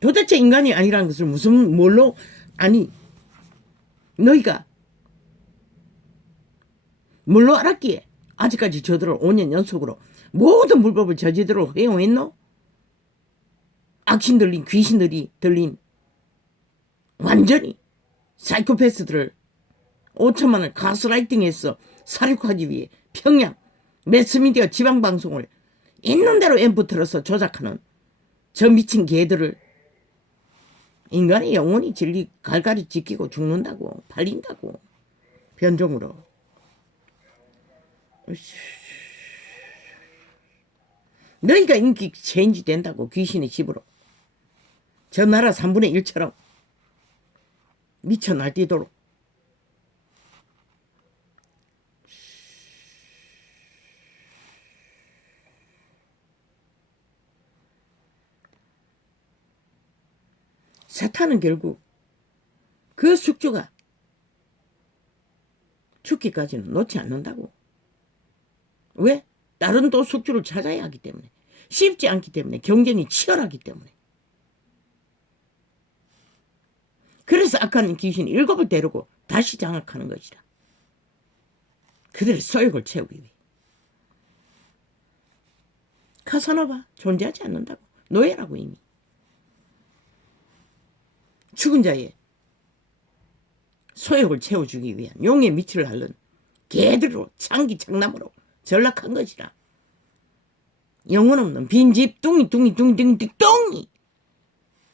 도대체 인간이 아니라는 것을 무슨 뭘로, 아니 너희가 뭘로 알았기에 아직까지 저들을 5년 연속으로 모든 불법을 저지도록 허용했노? 악신 들린 귀신들이 들린 완전히 사이코패스들을 5천만을 가스라이팅해서 살육하기 위해 평양 매스미디어 지방방송을 있는 대로 앰프 틀어서 조작하는 저 미친 개들을 인간의 영혼이 진리 갈갈이 지키고 죽는다고. 팔린다고. 변종으로. 너희가 인기 체인지 된다고. 귀신의 집으로. 저 나라 3분의 1처럼 미쳐 날뛰도록. 사탄은 결국 그 숙주가 죽기까지는 놓지 않는다고. 왜? 다른 또 숙주를 찾아야 하기 때문에. 쉽지 않기 때문에. 경쟁이 치열하기 때문에. 그래서 악한 귀신이 7을 데리고 다시 장악하는 것이라. 그들의 소욕을 채우기 위해. 카사노바 존재하지 않는다고. 노예라고 이미. 죽은 자의 소욕을 채워주기 위한 용의 미치를 앓는 개들로 창기 장남으로 전락한 것이라. 영혼 없는 빈집 뚱이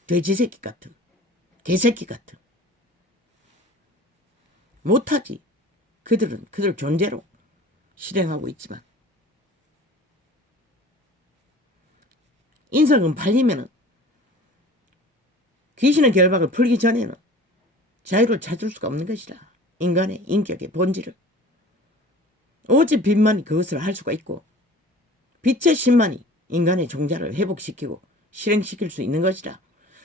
돼지 새끼 같은 개새끼 같은. 못하지. 그들은 그들 존재로 실행하고 있지만 인성은 팔리면은 귀신의 결박을 풀기 전에는 자유를 찾을 수가 없는 것이라. 인간의 인격의 본질을. 오직 빛만이 그것을 할 수가 있고 빛의 신만이 인간의 종자를 회복시키고 실행시킬 수 있는 것이라.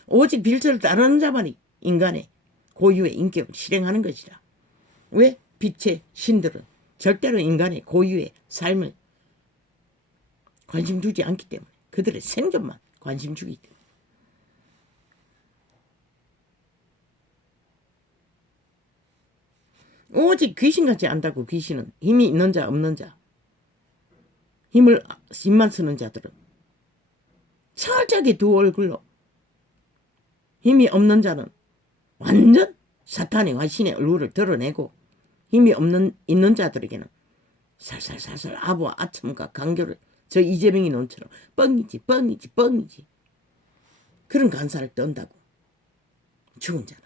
오직 빛을 따르는 자만이 인간의 고유의 인격을 실행하는 것이라. 왜? 빛의 신들은 절대로 인간의 고유의 삶을 관심 두지 않기 때문에. 그들의 생존만 관심 주기 때문에. 오직 귀신같이 안다고. 귀신은 힘이 있는 자 없는 자, 힘만 쓰는 자들은 철저하게 두 얼굴로, 힘이 없는 자는 완전 사탄의 화신의 얼굴을 드러내고, 힘이 있는 자들에게는 살살살살 아부와 아첨과 간교를 저 이재명이 논처럼 뻥이지 그런 간사를 떤다고. 죽은 자는.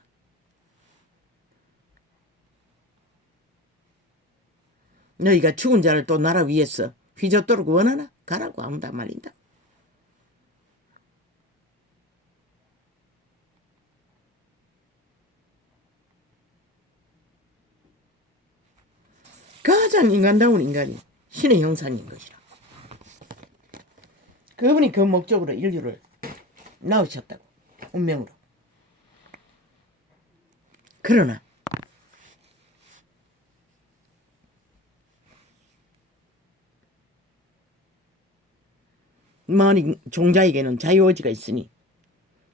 너희가 죽은 자를 또 나라 위에서 휘젓도록 원하나? 가라고 아무도 안 말린다. 가장 인간다운 인간이 신의 형상인 것이라. 그분이 그 목적으로 인류를 낳으셨다고. 운명으로. 그러나 만일 종자에게는 자유의지가 있으니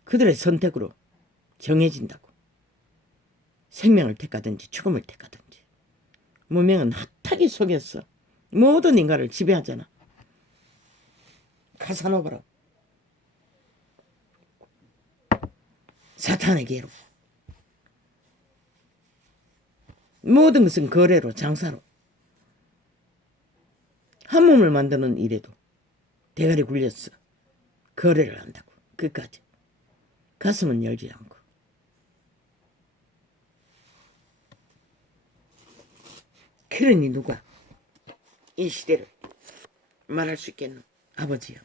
그들의 선택으로 정해진다고. 생명을 택하든지 죽음을 택하든지. 문명은 핫하게 속였어. 모든 인간을 지배하잖아. 카사노바로. 사탄에게로. 모든 것은 거래로, 장사로. 한 몸을 만드는 일에도 대가리 굴렸어. 거래를 한다고. 끝까지. 가슴은 열지 않고. 그러니 누가 이 시대를 말할 수 있겠노? 아버지요.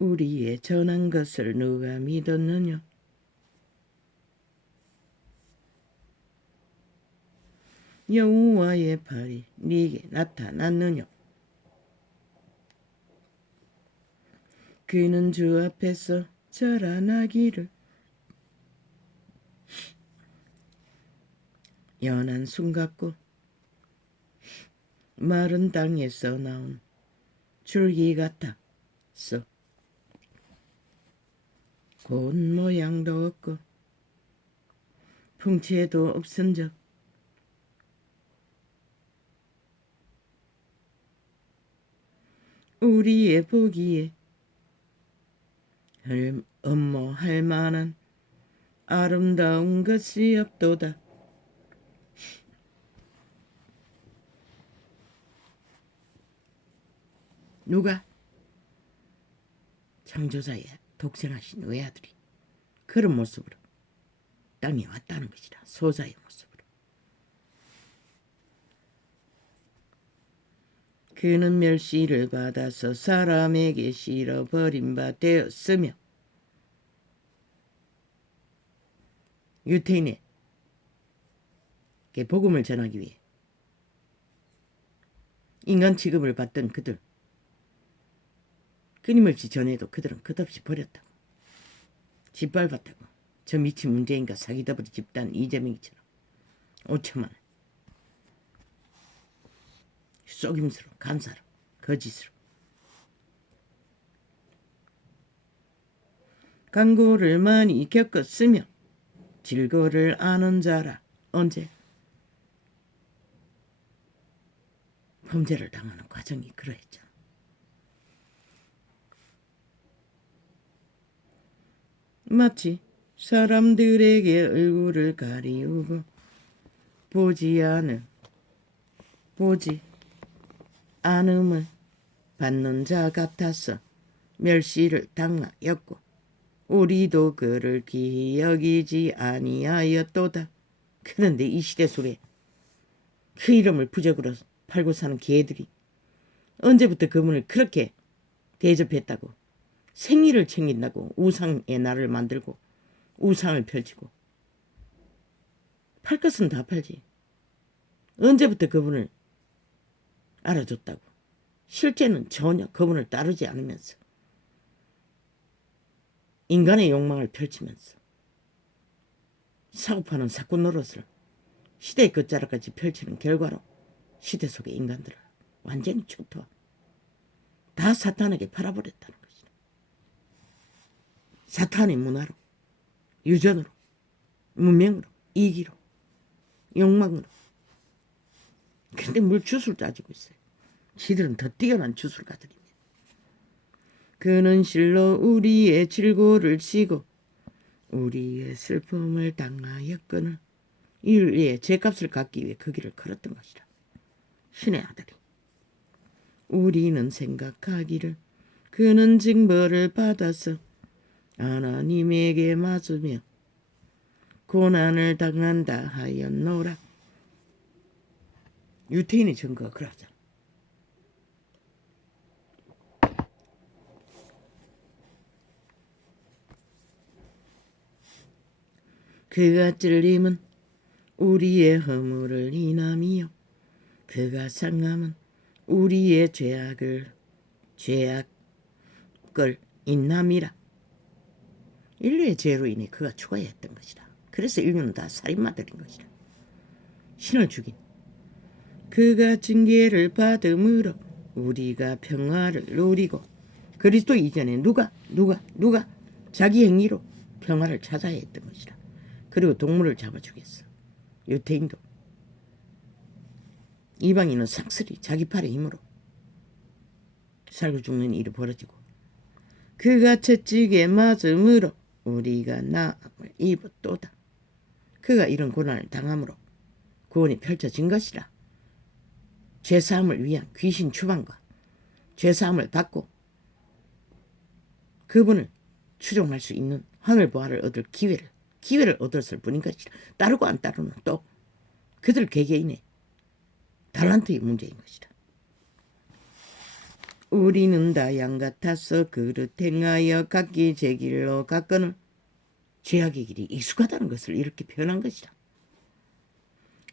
우리의 전한 것을 누가 믿었느냐? 여호와의 팔이 네게 나타났느냐? 그는 주 앞에서 자라나기를 연한 순 같고 마른 땅에서 나온 줄기 같았어. 고운 모양도 없고 풍채도 없은 적 우리의 보기에 음모할 만한 아름다운 것이 없도다. 누가? 창조자의 독생하신 외아들이 그런 모습으로 땅에 왔다는 것이라. 소자의 모습으로. 그는 멸시를 받아서 사람에게 실어 버린 바 되었으며 유태인에게 복음을 전하기 위해 인간 취급을 받던 그들, 끊임없이 전해도 그들은 끝없이 버렸다고. 짓밟았다고. 저 미친 문재인과 사기더블이 집단 이재명이처럼 5천만 원 속임수로 간사로 거짓으로 강고를 많이 겪었으며 질거를 아는 자라. 언제? 범죄를 당하는 과정이 그러했잖아. 마치 사람들에게 얼굴을 가리우고 보지 않음을 받는 자 같아서 멸시를 당하였고 우리도 그를 귀히 여기지 아니하였도다. 그런데 이 시대 속에 그 이름을 부적으로 팔고 사는 개들이 언제부터 그분을 그렇게 대접했다고 생리를 챙긴다고 우상의 날을 만들고 우상을 펼치고 팔 것은 다 팔지. 언제부터 그분을 알아줬다고. 실제는 전혀 그분을 따르지 않으면서 인간의 욕망을 펼치면서 사고파는 사꾼 노릇을 시대의 끝자락까지 펼치는 결과로 시대 속의 인간들을 완전히 초토화 다 사탄에게 팔아버렸다는 것이다. 사탄의 문화로 유전으로 문명으로 이기로 욕망으로. 근데 뭘 주술 따지고 있어요. 지들은 더 뛰어난 주술가들입니다. 그는 실로 우리의 질고를 지고 우리의 슬픔을 당하였거늘 인류의 죄값을 갚기 위해 그 길을 걸었던 것이라. 신의 아들이. 우리는 생각하기를 그는 징벌을 받아서 하나님에게 맞으며 고난을 당한다 하였노라. 유태인의 증거가 그러하잖아. 그가 찔림은 우리의 허물을 인함이요 그가 상함은 우리의 죄악을 인함이라. 인류의 죄로 인해 그가 죽어야 했던 것이라. 그래서 인류는 다 살인마들인 것이라. 신을 죽인 그가 징계를 받음으로 우리가 평화를 누리고. 그리스도 이전에 누가 자기 행위로 평화를 찾아야 했던 것이라. 그리고 동물을 잡아 죽였어. 유태인도. 이방인은 삭슬이 자기 팔의 힘으로 살고 죽는 일이 벌어지고 그가 채찍에 맞음으로 우리가 나음을 입었도다. 그가 이런 고난을 당함으로 구원이 펼쳐진 것이라. 죄사함을 위한 귀신 추방과 죄사함을 받고 그분을 추종할 수 있는 하늘보화를 얻을 기회를 얻었을 뿐인 것이라. 따르고 안 따르는 또 그들 개개인의 달란트의 문제인 것이라. 우리는 다 양 같아서 그릇 행하여 각기 제 길로 갔거늘. 죄악의 길이 익숙하다는 것을 이렇게 표현한 것이라.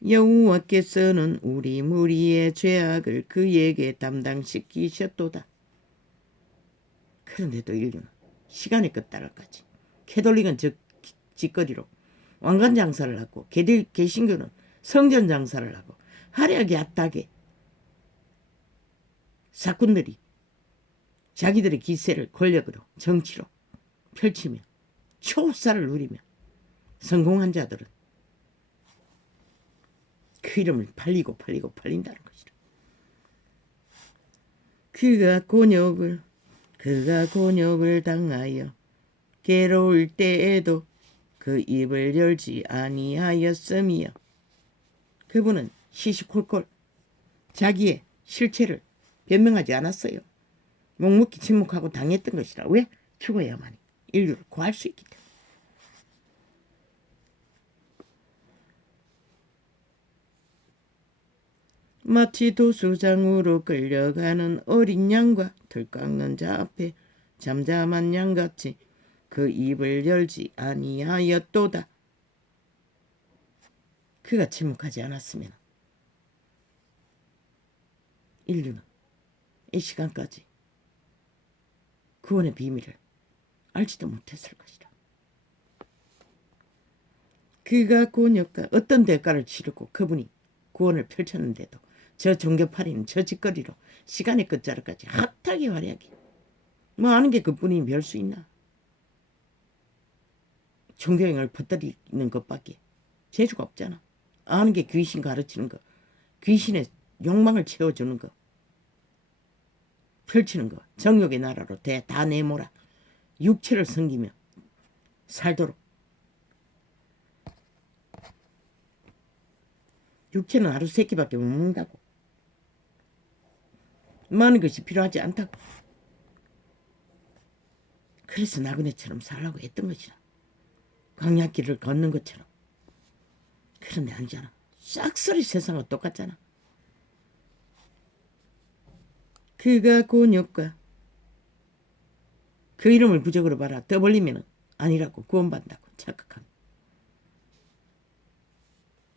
여호와께서는 우리 무리의 죄악을 그에게 담당시키셨도다. 그런데도 인류는 시간의 끝달까지 캐톨릭은 짓거리로 왕관 장사를 하고 개신교는 성전 장사를 하고 화려하게 핫하게 사꾼들이 자기들의 기세를 권력으로 정치로 펼치며 초흡사를 누리며 성공한 자들은 그 이름을 팔린다는 것이라. 그가 곤욕을 당하여 괴로울 때에도 그 입을 열지 아니하였으며. 그분은 시시콜콜 자기의 실체를 변명하지 않았어요. 묵묵히 침묵하고 당했던 것이라. 왜? 죽어야만이 인류를 구할 수 있기 때문에. 마치 도수장으로 끌려가는 어린 양과 들깎는 자 앞에 잠잠한 양같이 그 입을 열지 아니하였도다. 그가 침묵하지 않았으면 인류는 이 시간까지 구원의 비밀을 알지도 못했을 것이다. 그가 곤욕과 어떤 대가를 치르고 그분이 구원을 펼쳤는데도 저 종교파리는 저 짓거리로 시간의 끝자락까지 핫하게 화려하게 뭐 아는 게 그뿐이 별 수 있나. 종교행을 퍼뜨리는 것밖에 재주가 없잖아. 아는 게 귀신 가르치는 거, 귀신의 욕망을 채워주는 거, 펼치는 거, 정욕의 나라로 다 내몰아 육체를 섬기며 살도록. 육체는 하루 3끼밖에 못 먹는다고. 많은 것이 필요하지 않다고. 그래서 나그네처럼 살라고 했던 것이라. 광야길을 걷는 것처럼. 그런데 아니잖아. 싹소리 세상과 똑같잖아. 그가 곤욕과 그 이름을 부적으로 봐라. 떠벌리면 아니라고 구원받는다고 착각하고.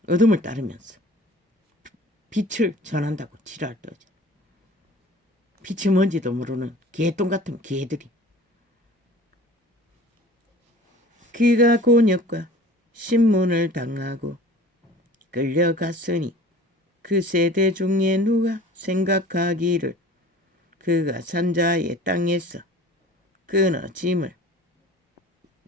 어둠을 따르면서 빛을 전한다고 지랄 떠죠. 빛이 뭔지도 모르는 개똥 같은 개들이. 그가 곤욕과 신문을 당하고 끌려갔으니 그 세대 중에 누가 생각하기를 그가 산자의 땅에서 끊어짐을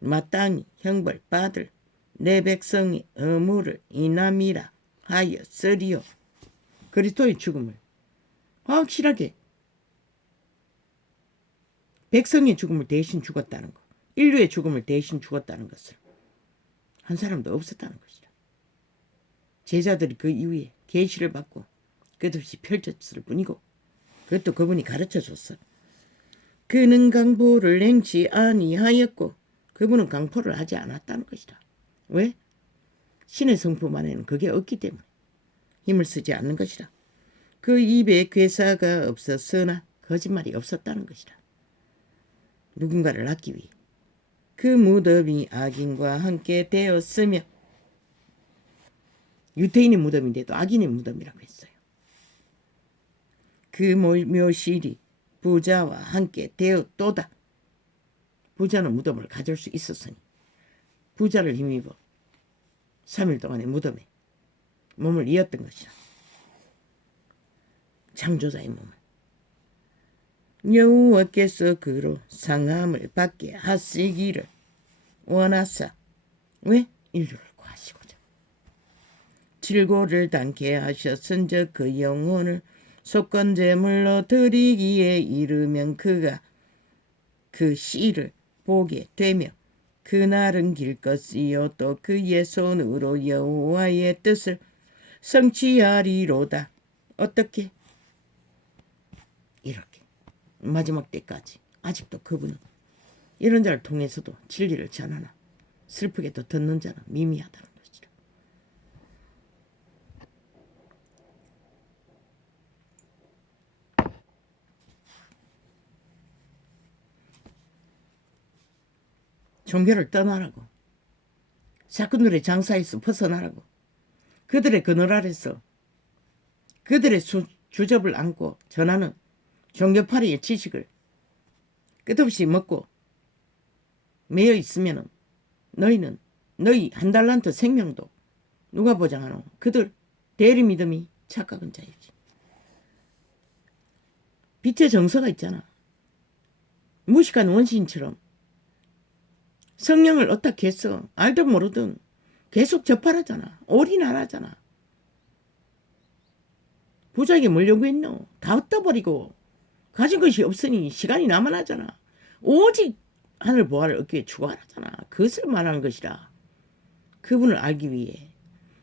마땅히 형벌 받을 내 백성의 의무를 인함이라 하였으리요. 그리스도의 죽음을 확실하게 백성의 죽음을 대신 죽었다는 것, 인류의 죽음을 대신 죽었다는 것을 한 사람도 없었다는 것이다. 제자들이 그 이후에 계시를 받고 끝없이 펼쳤을 뿐이고 그것도 그분이 가르쳐줬어. 그는 강포를 행치 아니하였고 그분은 강포를 하지 않았다는 것이다. 왜? 신의 성품 안에는 그게 없기 때문에 힘을 쓰지 않는 것이다. 그 입에 괴사가 없었으나 거짓말이 없었다는 것이다. 누군가를 낳기 위해 그 무덤이 악인과 함께 되었으며 유태인의 무덤인데도 악인의 무덤이라고 했어요. 그 묘실이 부자와 함께 되었도다. 부자는 무덤을 가질 수 있었으니 부자를 힘입어 3일 동안의 무덤에 몸을 이었던 것이다. 창조자의 몸을. 여호와께서 그로 상함을 받게 하시기를 원하사. 왜? 인류를 구하시고자. 질고를 당케 하셨은즉 그 영혼을 속건제물로 드리기에 이르면 그가 그 씨를 보게 되며 그날은 길 것이요 또 그의 손으로 여호와의 뜻을 성취하리로다. 어떻게? 이렇게 마지막 때까지 아직도 그분은 이런 자를 통해서도 진리를 전하나 슬프게도 듣는 자는 미미하다는 것이라. 종교를 떠나라고, 사건들의 장사에서 벗어나라고, 그들의 그늘 아래서 그들의 주접을 안고 전하는 종교파리의 지식을 끝없이 먹고 매여 있으면 너희는 너희 한 달란트 생명도 누가 보장하노? 그들 대리 믿음이 착각은 자유지. 빛의 정서가 있잖아. 무식한 원시인처럼 성령을 어떻게 했어? 알든 모르든 계속 접하라잖아. 올인하라잖아. 부자에게 뭘 요구했노? 다 떠버리고 가진 것이 없으니 시간이 남아나잖아. 오직 하늘 보화를 얻기 위해 추구하라잖아. 그것을 말하는 것이라. 그분을 알기 위해,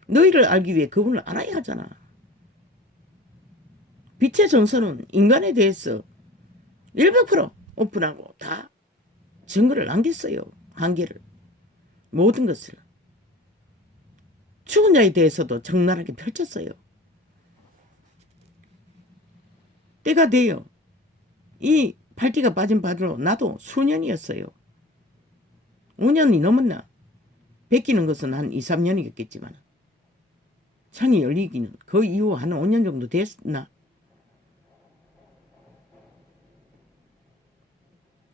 너희를 알기 위해 그분을 알아야 하잖아. 빛의 정서는 인간에 대해서 100% 오픈하고 다 증거를 남겼어요. 한계를. 모든 것을. 죽은 자에 대해서도 적나라하게 펼쳤어요. 때가 돼요. 이 발기가 빠진 바로 나도 수년이었어요. 5년이 넘었나? 베끼는 것은 한 2, 3년이겠지만 창이 열리기는 그 이후 한 5년 정도 됐나?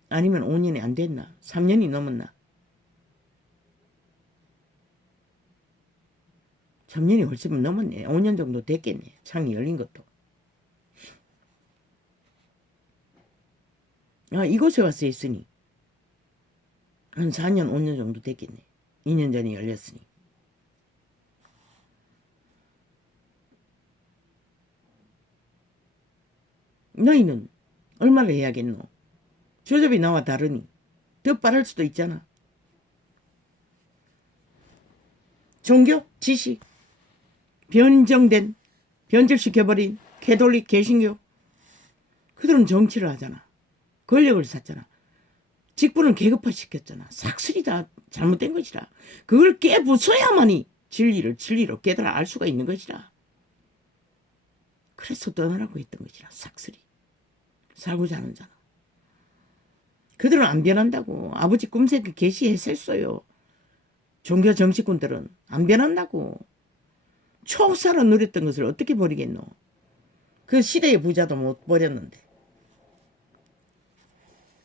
아니면 5년이 안 됐나? 3년이 넘었나? 3년이 훨씬 넘었네. 5년 정도 됐겠네. 창이 열린 것도. 이곳에 와서 있으니 한 4년, 5년 정도 됐겠네. 2년 전에 열렸으니. 너희는 얼마나 해야겠노? 조접이 나와 다르니 더 빠를 수도 있잖아. 종교, 지식, 변질시켜버린 캐톨릭, 개신교. 그들은 정치를 하잖아. 권력을 샀잖아. 직분을 계급화시켰잖아. 삭슬이 다 잘못된 것이라. 그걸 깨부숴야만이 진리로 깨달아 알 수가 있는 것이라. 그래서 떠나라고 했던 것이라. 삭슬이. 살고자 하는 자는. 그들은 안 변한다고. 아버지 꿈새그 계시했었어요. 종교 정치꾼들은 안 변한다고. 초사로 누렸던 것을 어떻게 버리겠노. 그 시대의 부자도 못 버렸는데.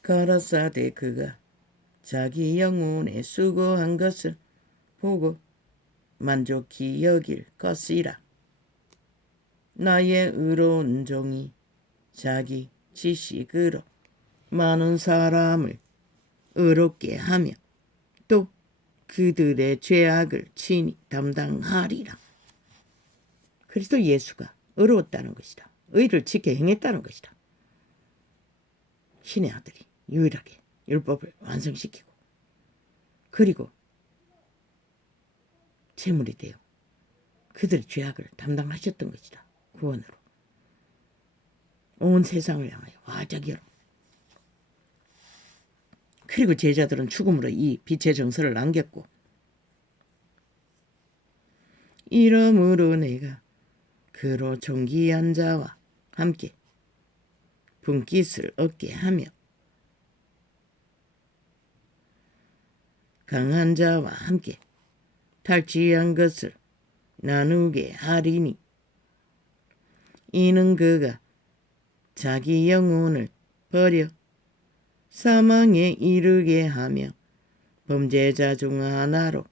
가라사대 그가 자기 영혼에 수고한 것을 보고 만족히 여길 것이라. 나의 의로운 종이 자기 지식으로 많은 사람을 의롭게 하며 또 그들의 죄악을 친히 담당하리라. 그리스도 예수가 의로웠다는 것이다. 의를 지켜 행했다는 것이다. 신의 아들이 유일하게 율법을 완성시키고 그리고 제물이 되어 그들의 죄악을 담당하셨던 것이다. 구원으로. 온 세상을 향하여 화자기로. 그리고 제자들은 죽음으로 이 빛의 정서를 남겼고 이러므로 내가 그로 존귀한 자와 함께 분깃을 얻게 하며 강한 자와 함께 탈취한 것을 나누게 하리니 이는 그가 자기 영혼을 버려 사망에 이르게 하며 범죄자 중 하나로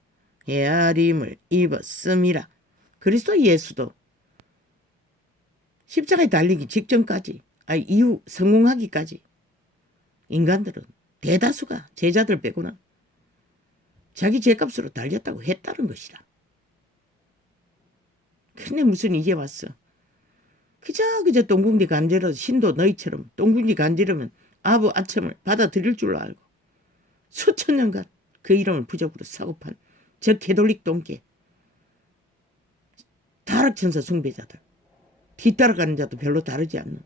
헤아림을 입었음이라. 그리스도 예수도 십자가에 달리기 직전까지 이후 성공하기까지 인간들은 대다수가 제자들 빼고는 자기 죄값으로 달렸다고 했다는 것이라. 근데 무슨 이제 왔어. 그저 똥궁지 간지러 신도 너희처럼 똥궁지 간지르면 아부 아첨을 받아들일 줄 알고 수천 년간 그 이름을 부적으로 사고판 저 캐톨릭 똥개 타락천사 숭배자들 뒤따라가는 자도 별로 다르지 않는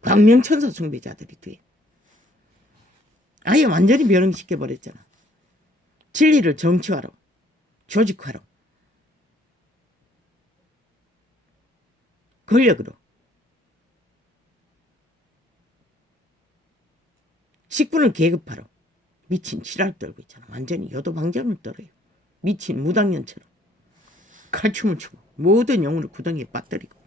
광명천사 숭배자들이 돼. 아예 완전히 멸망시켜버렸잖아. 진리를 정치화로 조직화로 권력으로 직분을 계급화로 미친 지랄 떨고 있잖아. 완전히 요도방전을 떨어요. 미친 무당년처럼 칼춤을 추고 모든 영혼을 구덩이에 빠뜨리고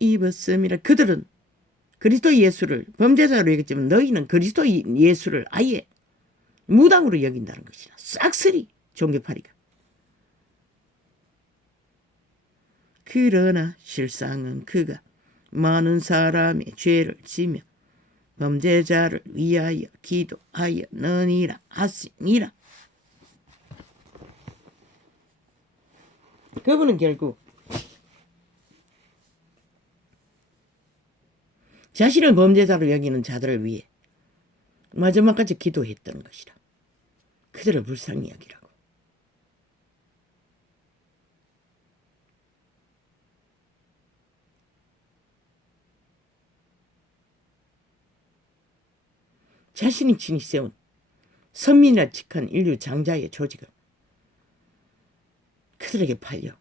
입었음이라. 그들은 그리스도 예수를 범죄자로 여겼지만 너희는 그리스도 예수를 아예 무당으로 여긴다는 것이라. 싹쓸이 종교파리가. 그러나 실상은 그가 많은 사람의 죄를 지며 범죄자를 위하여 기도하였느니라 하시니라. 그분은 결국 자신을 범죄자로 여기는 자들을 위해 마지막까지 기도했던 것이라. 그들을 불쌍히 여기라고. 자신이 친히 세운 선민이라 직한 인류 장자의 조직을 그들에게 팔려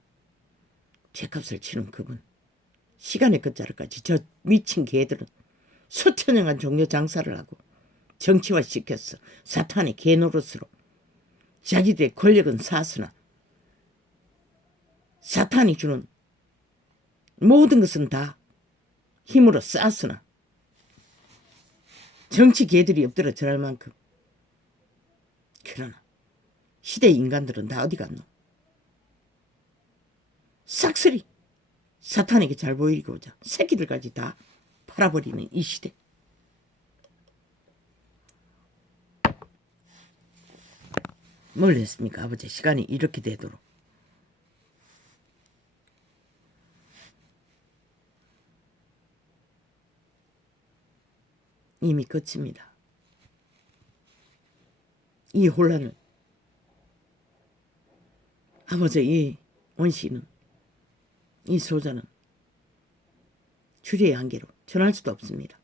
죄값을 치는 그분. 시간의 끝자락까지 저 미친 개들은 수천 년간 종교 장사를 하고 정치화시켰어. 사탄의 개 노릇으로. 자기들의 권력은 사스나 사탄이 주는 모든 것은 다 힘으로 쌌으나 정치 개들이 엎드려 절할 만큼. 그러나 시대의 인간들은 다 어디 갔노? 싹쓸이 사탄에게 잘 보이고자 새끼들까지 다 팔아버리는 이 시대. 뭘 했습니까 아버지? 시간이 이렇게 되도록. 이미 끝입니다. 이 혼란을 아버지, 이 원씨는, 이 소자는 주례의 한계로 전할 수도 없습니다.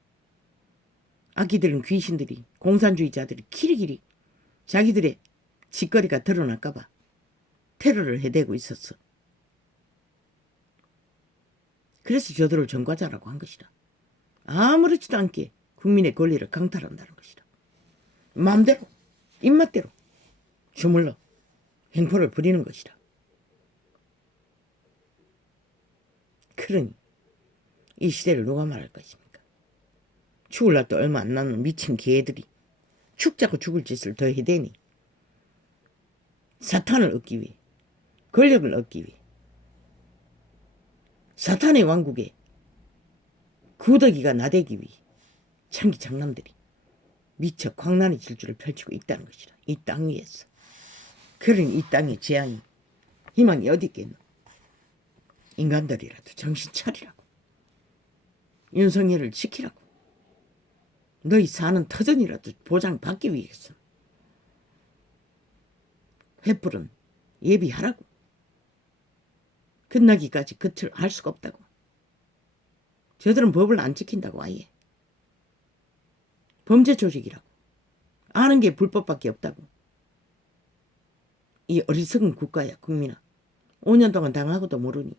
아기들은 귀신들이, 공산주의자들이 길이길이 자기들의 짓거리가 드러날까봐 테러를 해대고 있었어. 그래서 저들을 전과자라고 한 것이다. 아무렇지도 않게 국민의 권리를 강탈한다는 것이다. 마음대로, 입맛대로 주물러 행포를 부리는 것이다. 그러니 이 시대를 누가 말할 것입니까? 죽을 날도 얼마 안 남은 미친 개들이 죽자고 죽을 짓을 더 해대니 사탄을 얻기 위해, 권력을 얻기 위해, 사탄의 왕국에 구더기가 나대기 위해 창기 장남들이 미쳐 광란의 질주를 펼치고 있다는 것이다. 이 땅 위에서. 그러니 이 땅의 재앙이, 희망이 어디 있겠노? 인간들이라도 정신 차리라고. 윤석열을 지키라고. 너희 사는 터전이라도 보장받기 위해서. 횃불은 예비하라고. 끝나기까지 끝을 알 수가 없다고. 저들은 법을 안 지킨다고 아예. 범죄 조직이라고. 아는 게 불법밖에 없다고. 이 어리석은 국가야 국민아. 5년 동안 당하고도 모르니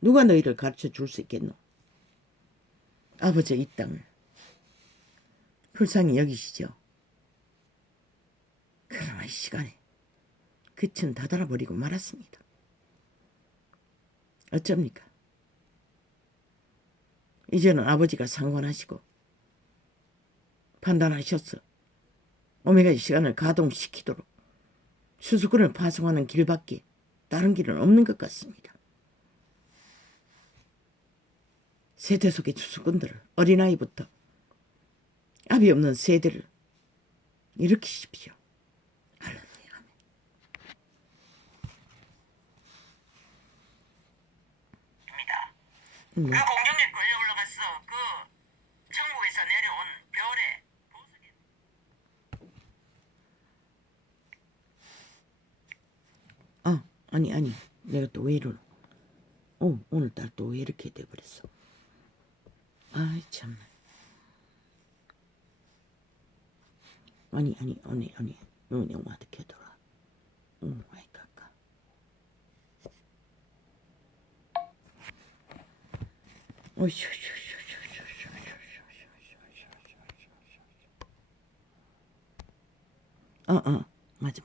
누가 너희를 가르쳐 줄 수 있겠노? 아버지 이 땅을 불쌍히 여기시죠. 그러나 이 시간에 끝은 다 달아버리고 말았습니다. 어쩝니까? 이제는 아버지가 상관하시고 판단하셨어. 오메가의 시간을 가동시키도록 수수권을 파송하는 길밖에 다른 길은 없는 것 같습니다. 세대 속의 수수권들을 어린아이부터 아비 없는 세대를 일으키십시오. 할렐루야. 입니다. 그 공룡에 걸려 올라갔어. 그 천국에서 내려온 별의 보석에. 아니 내가 또 왜 이러노? 오늘따라 또 왜 이렇게 돼버렸어? 아이 참. 아니 너네 엄마한테 켜둬라. 아이 까까. 맞아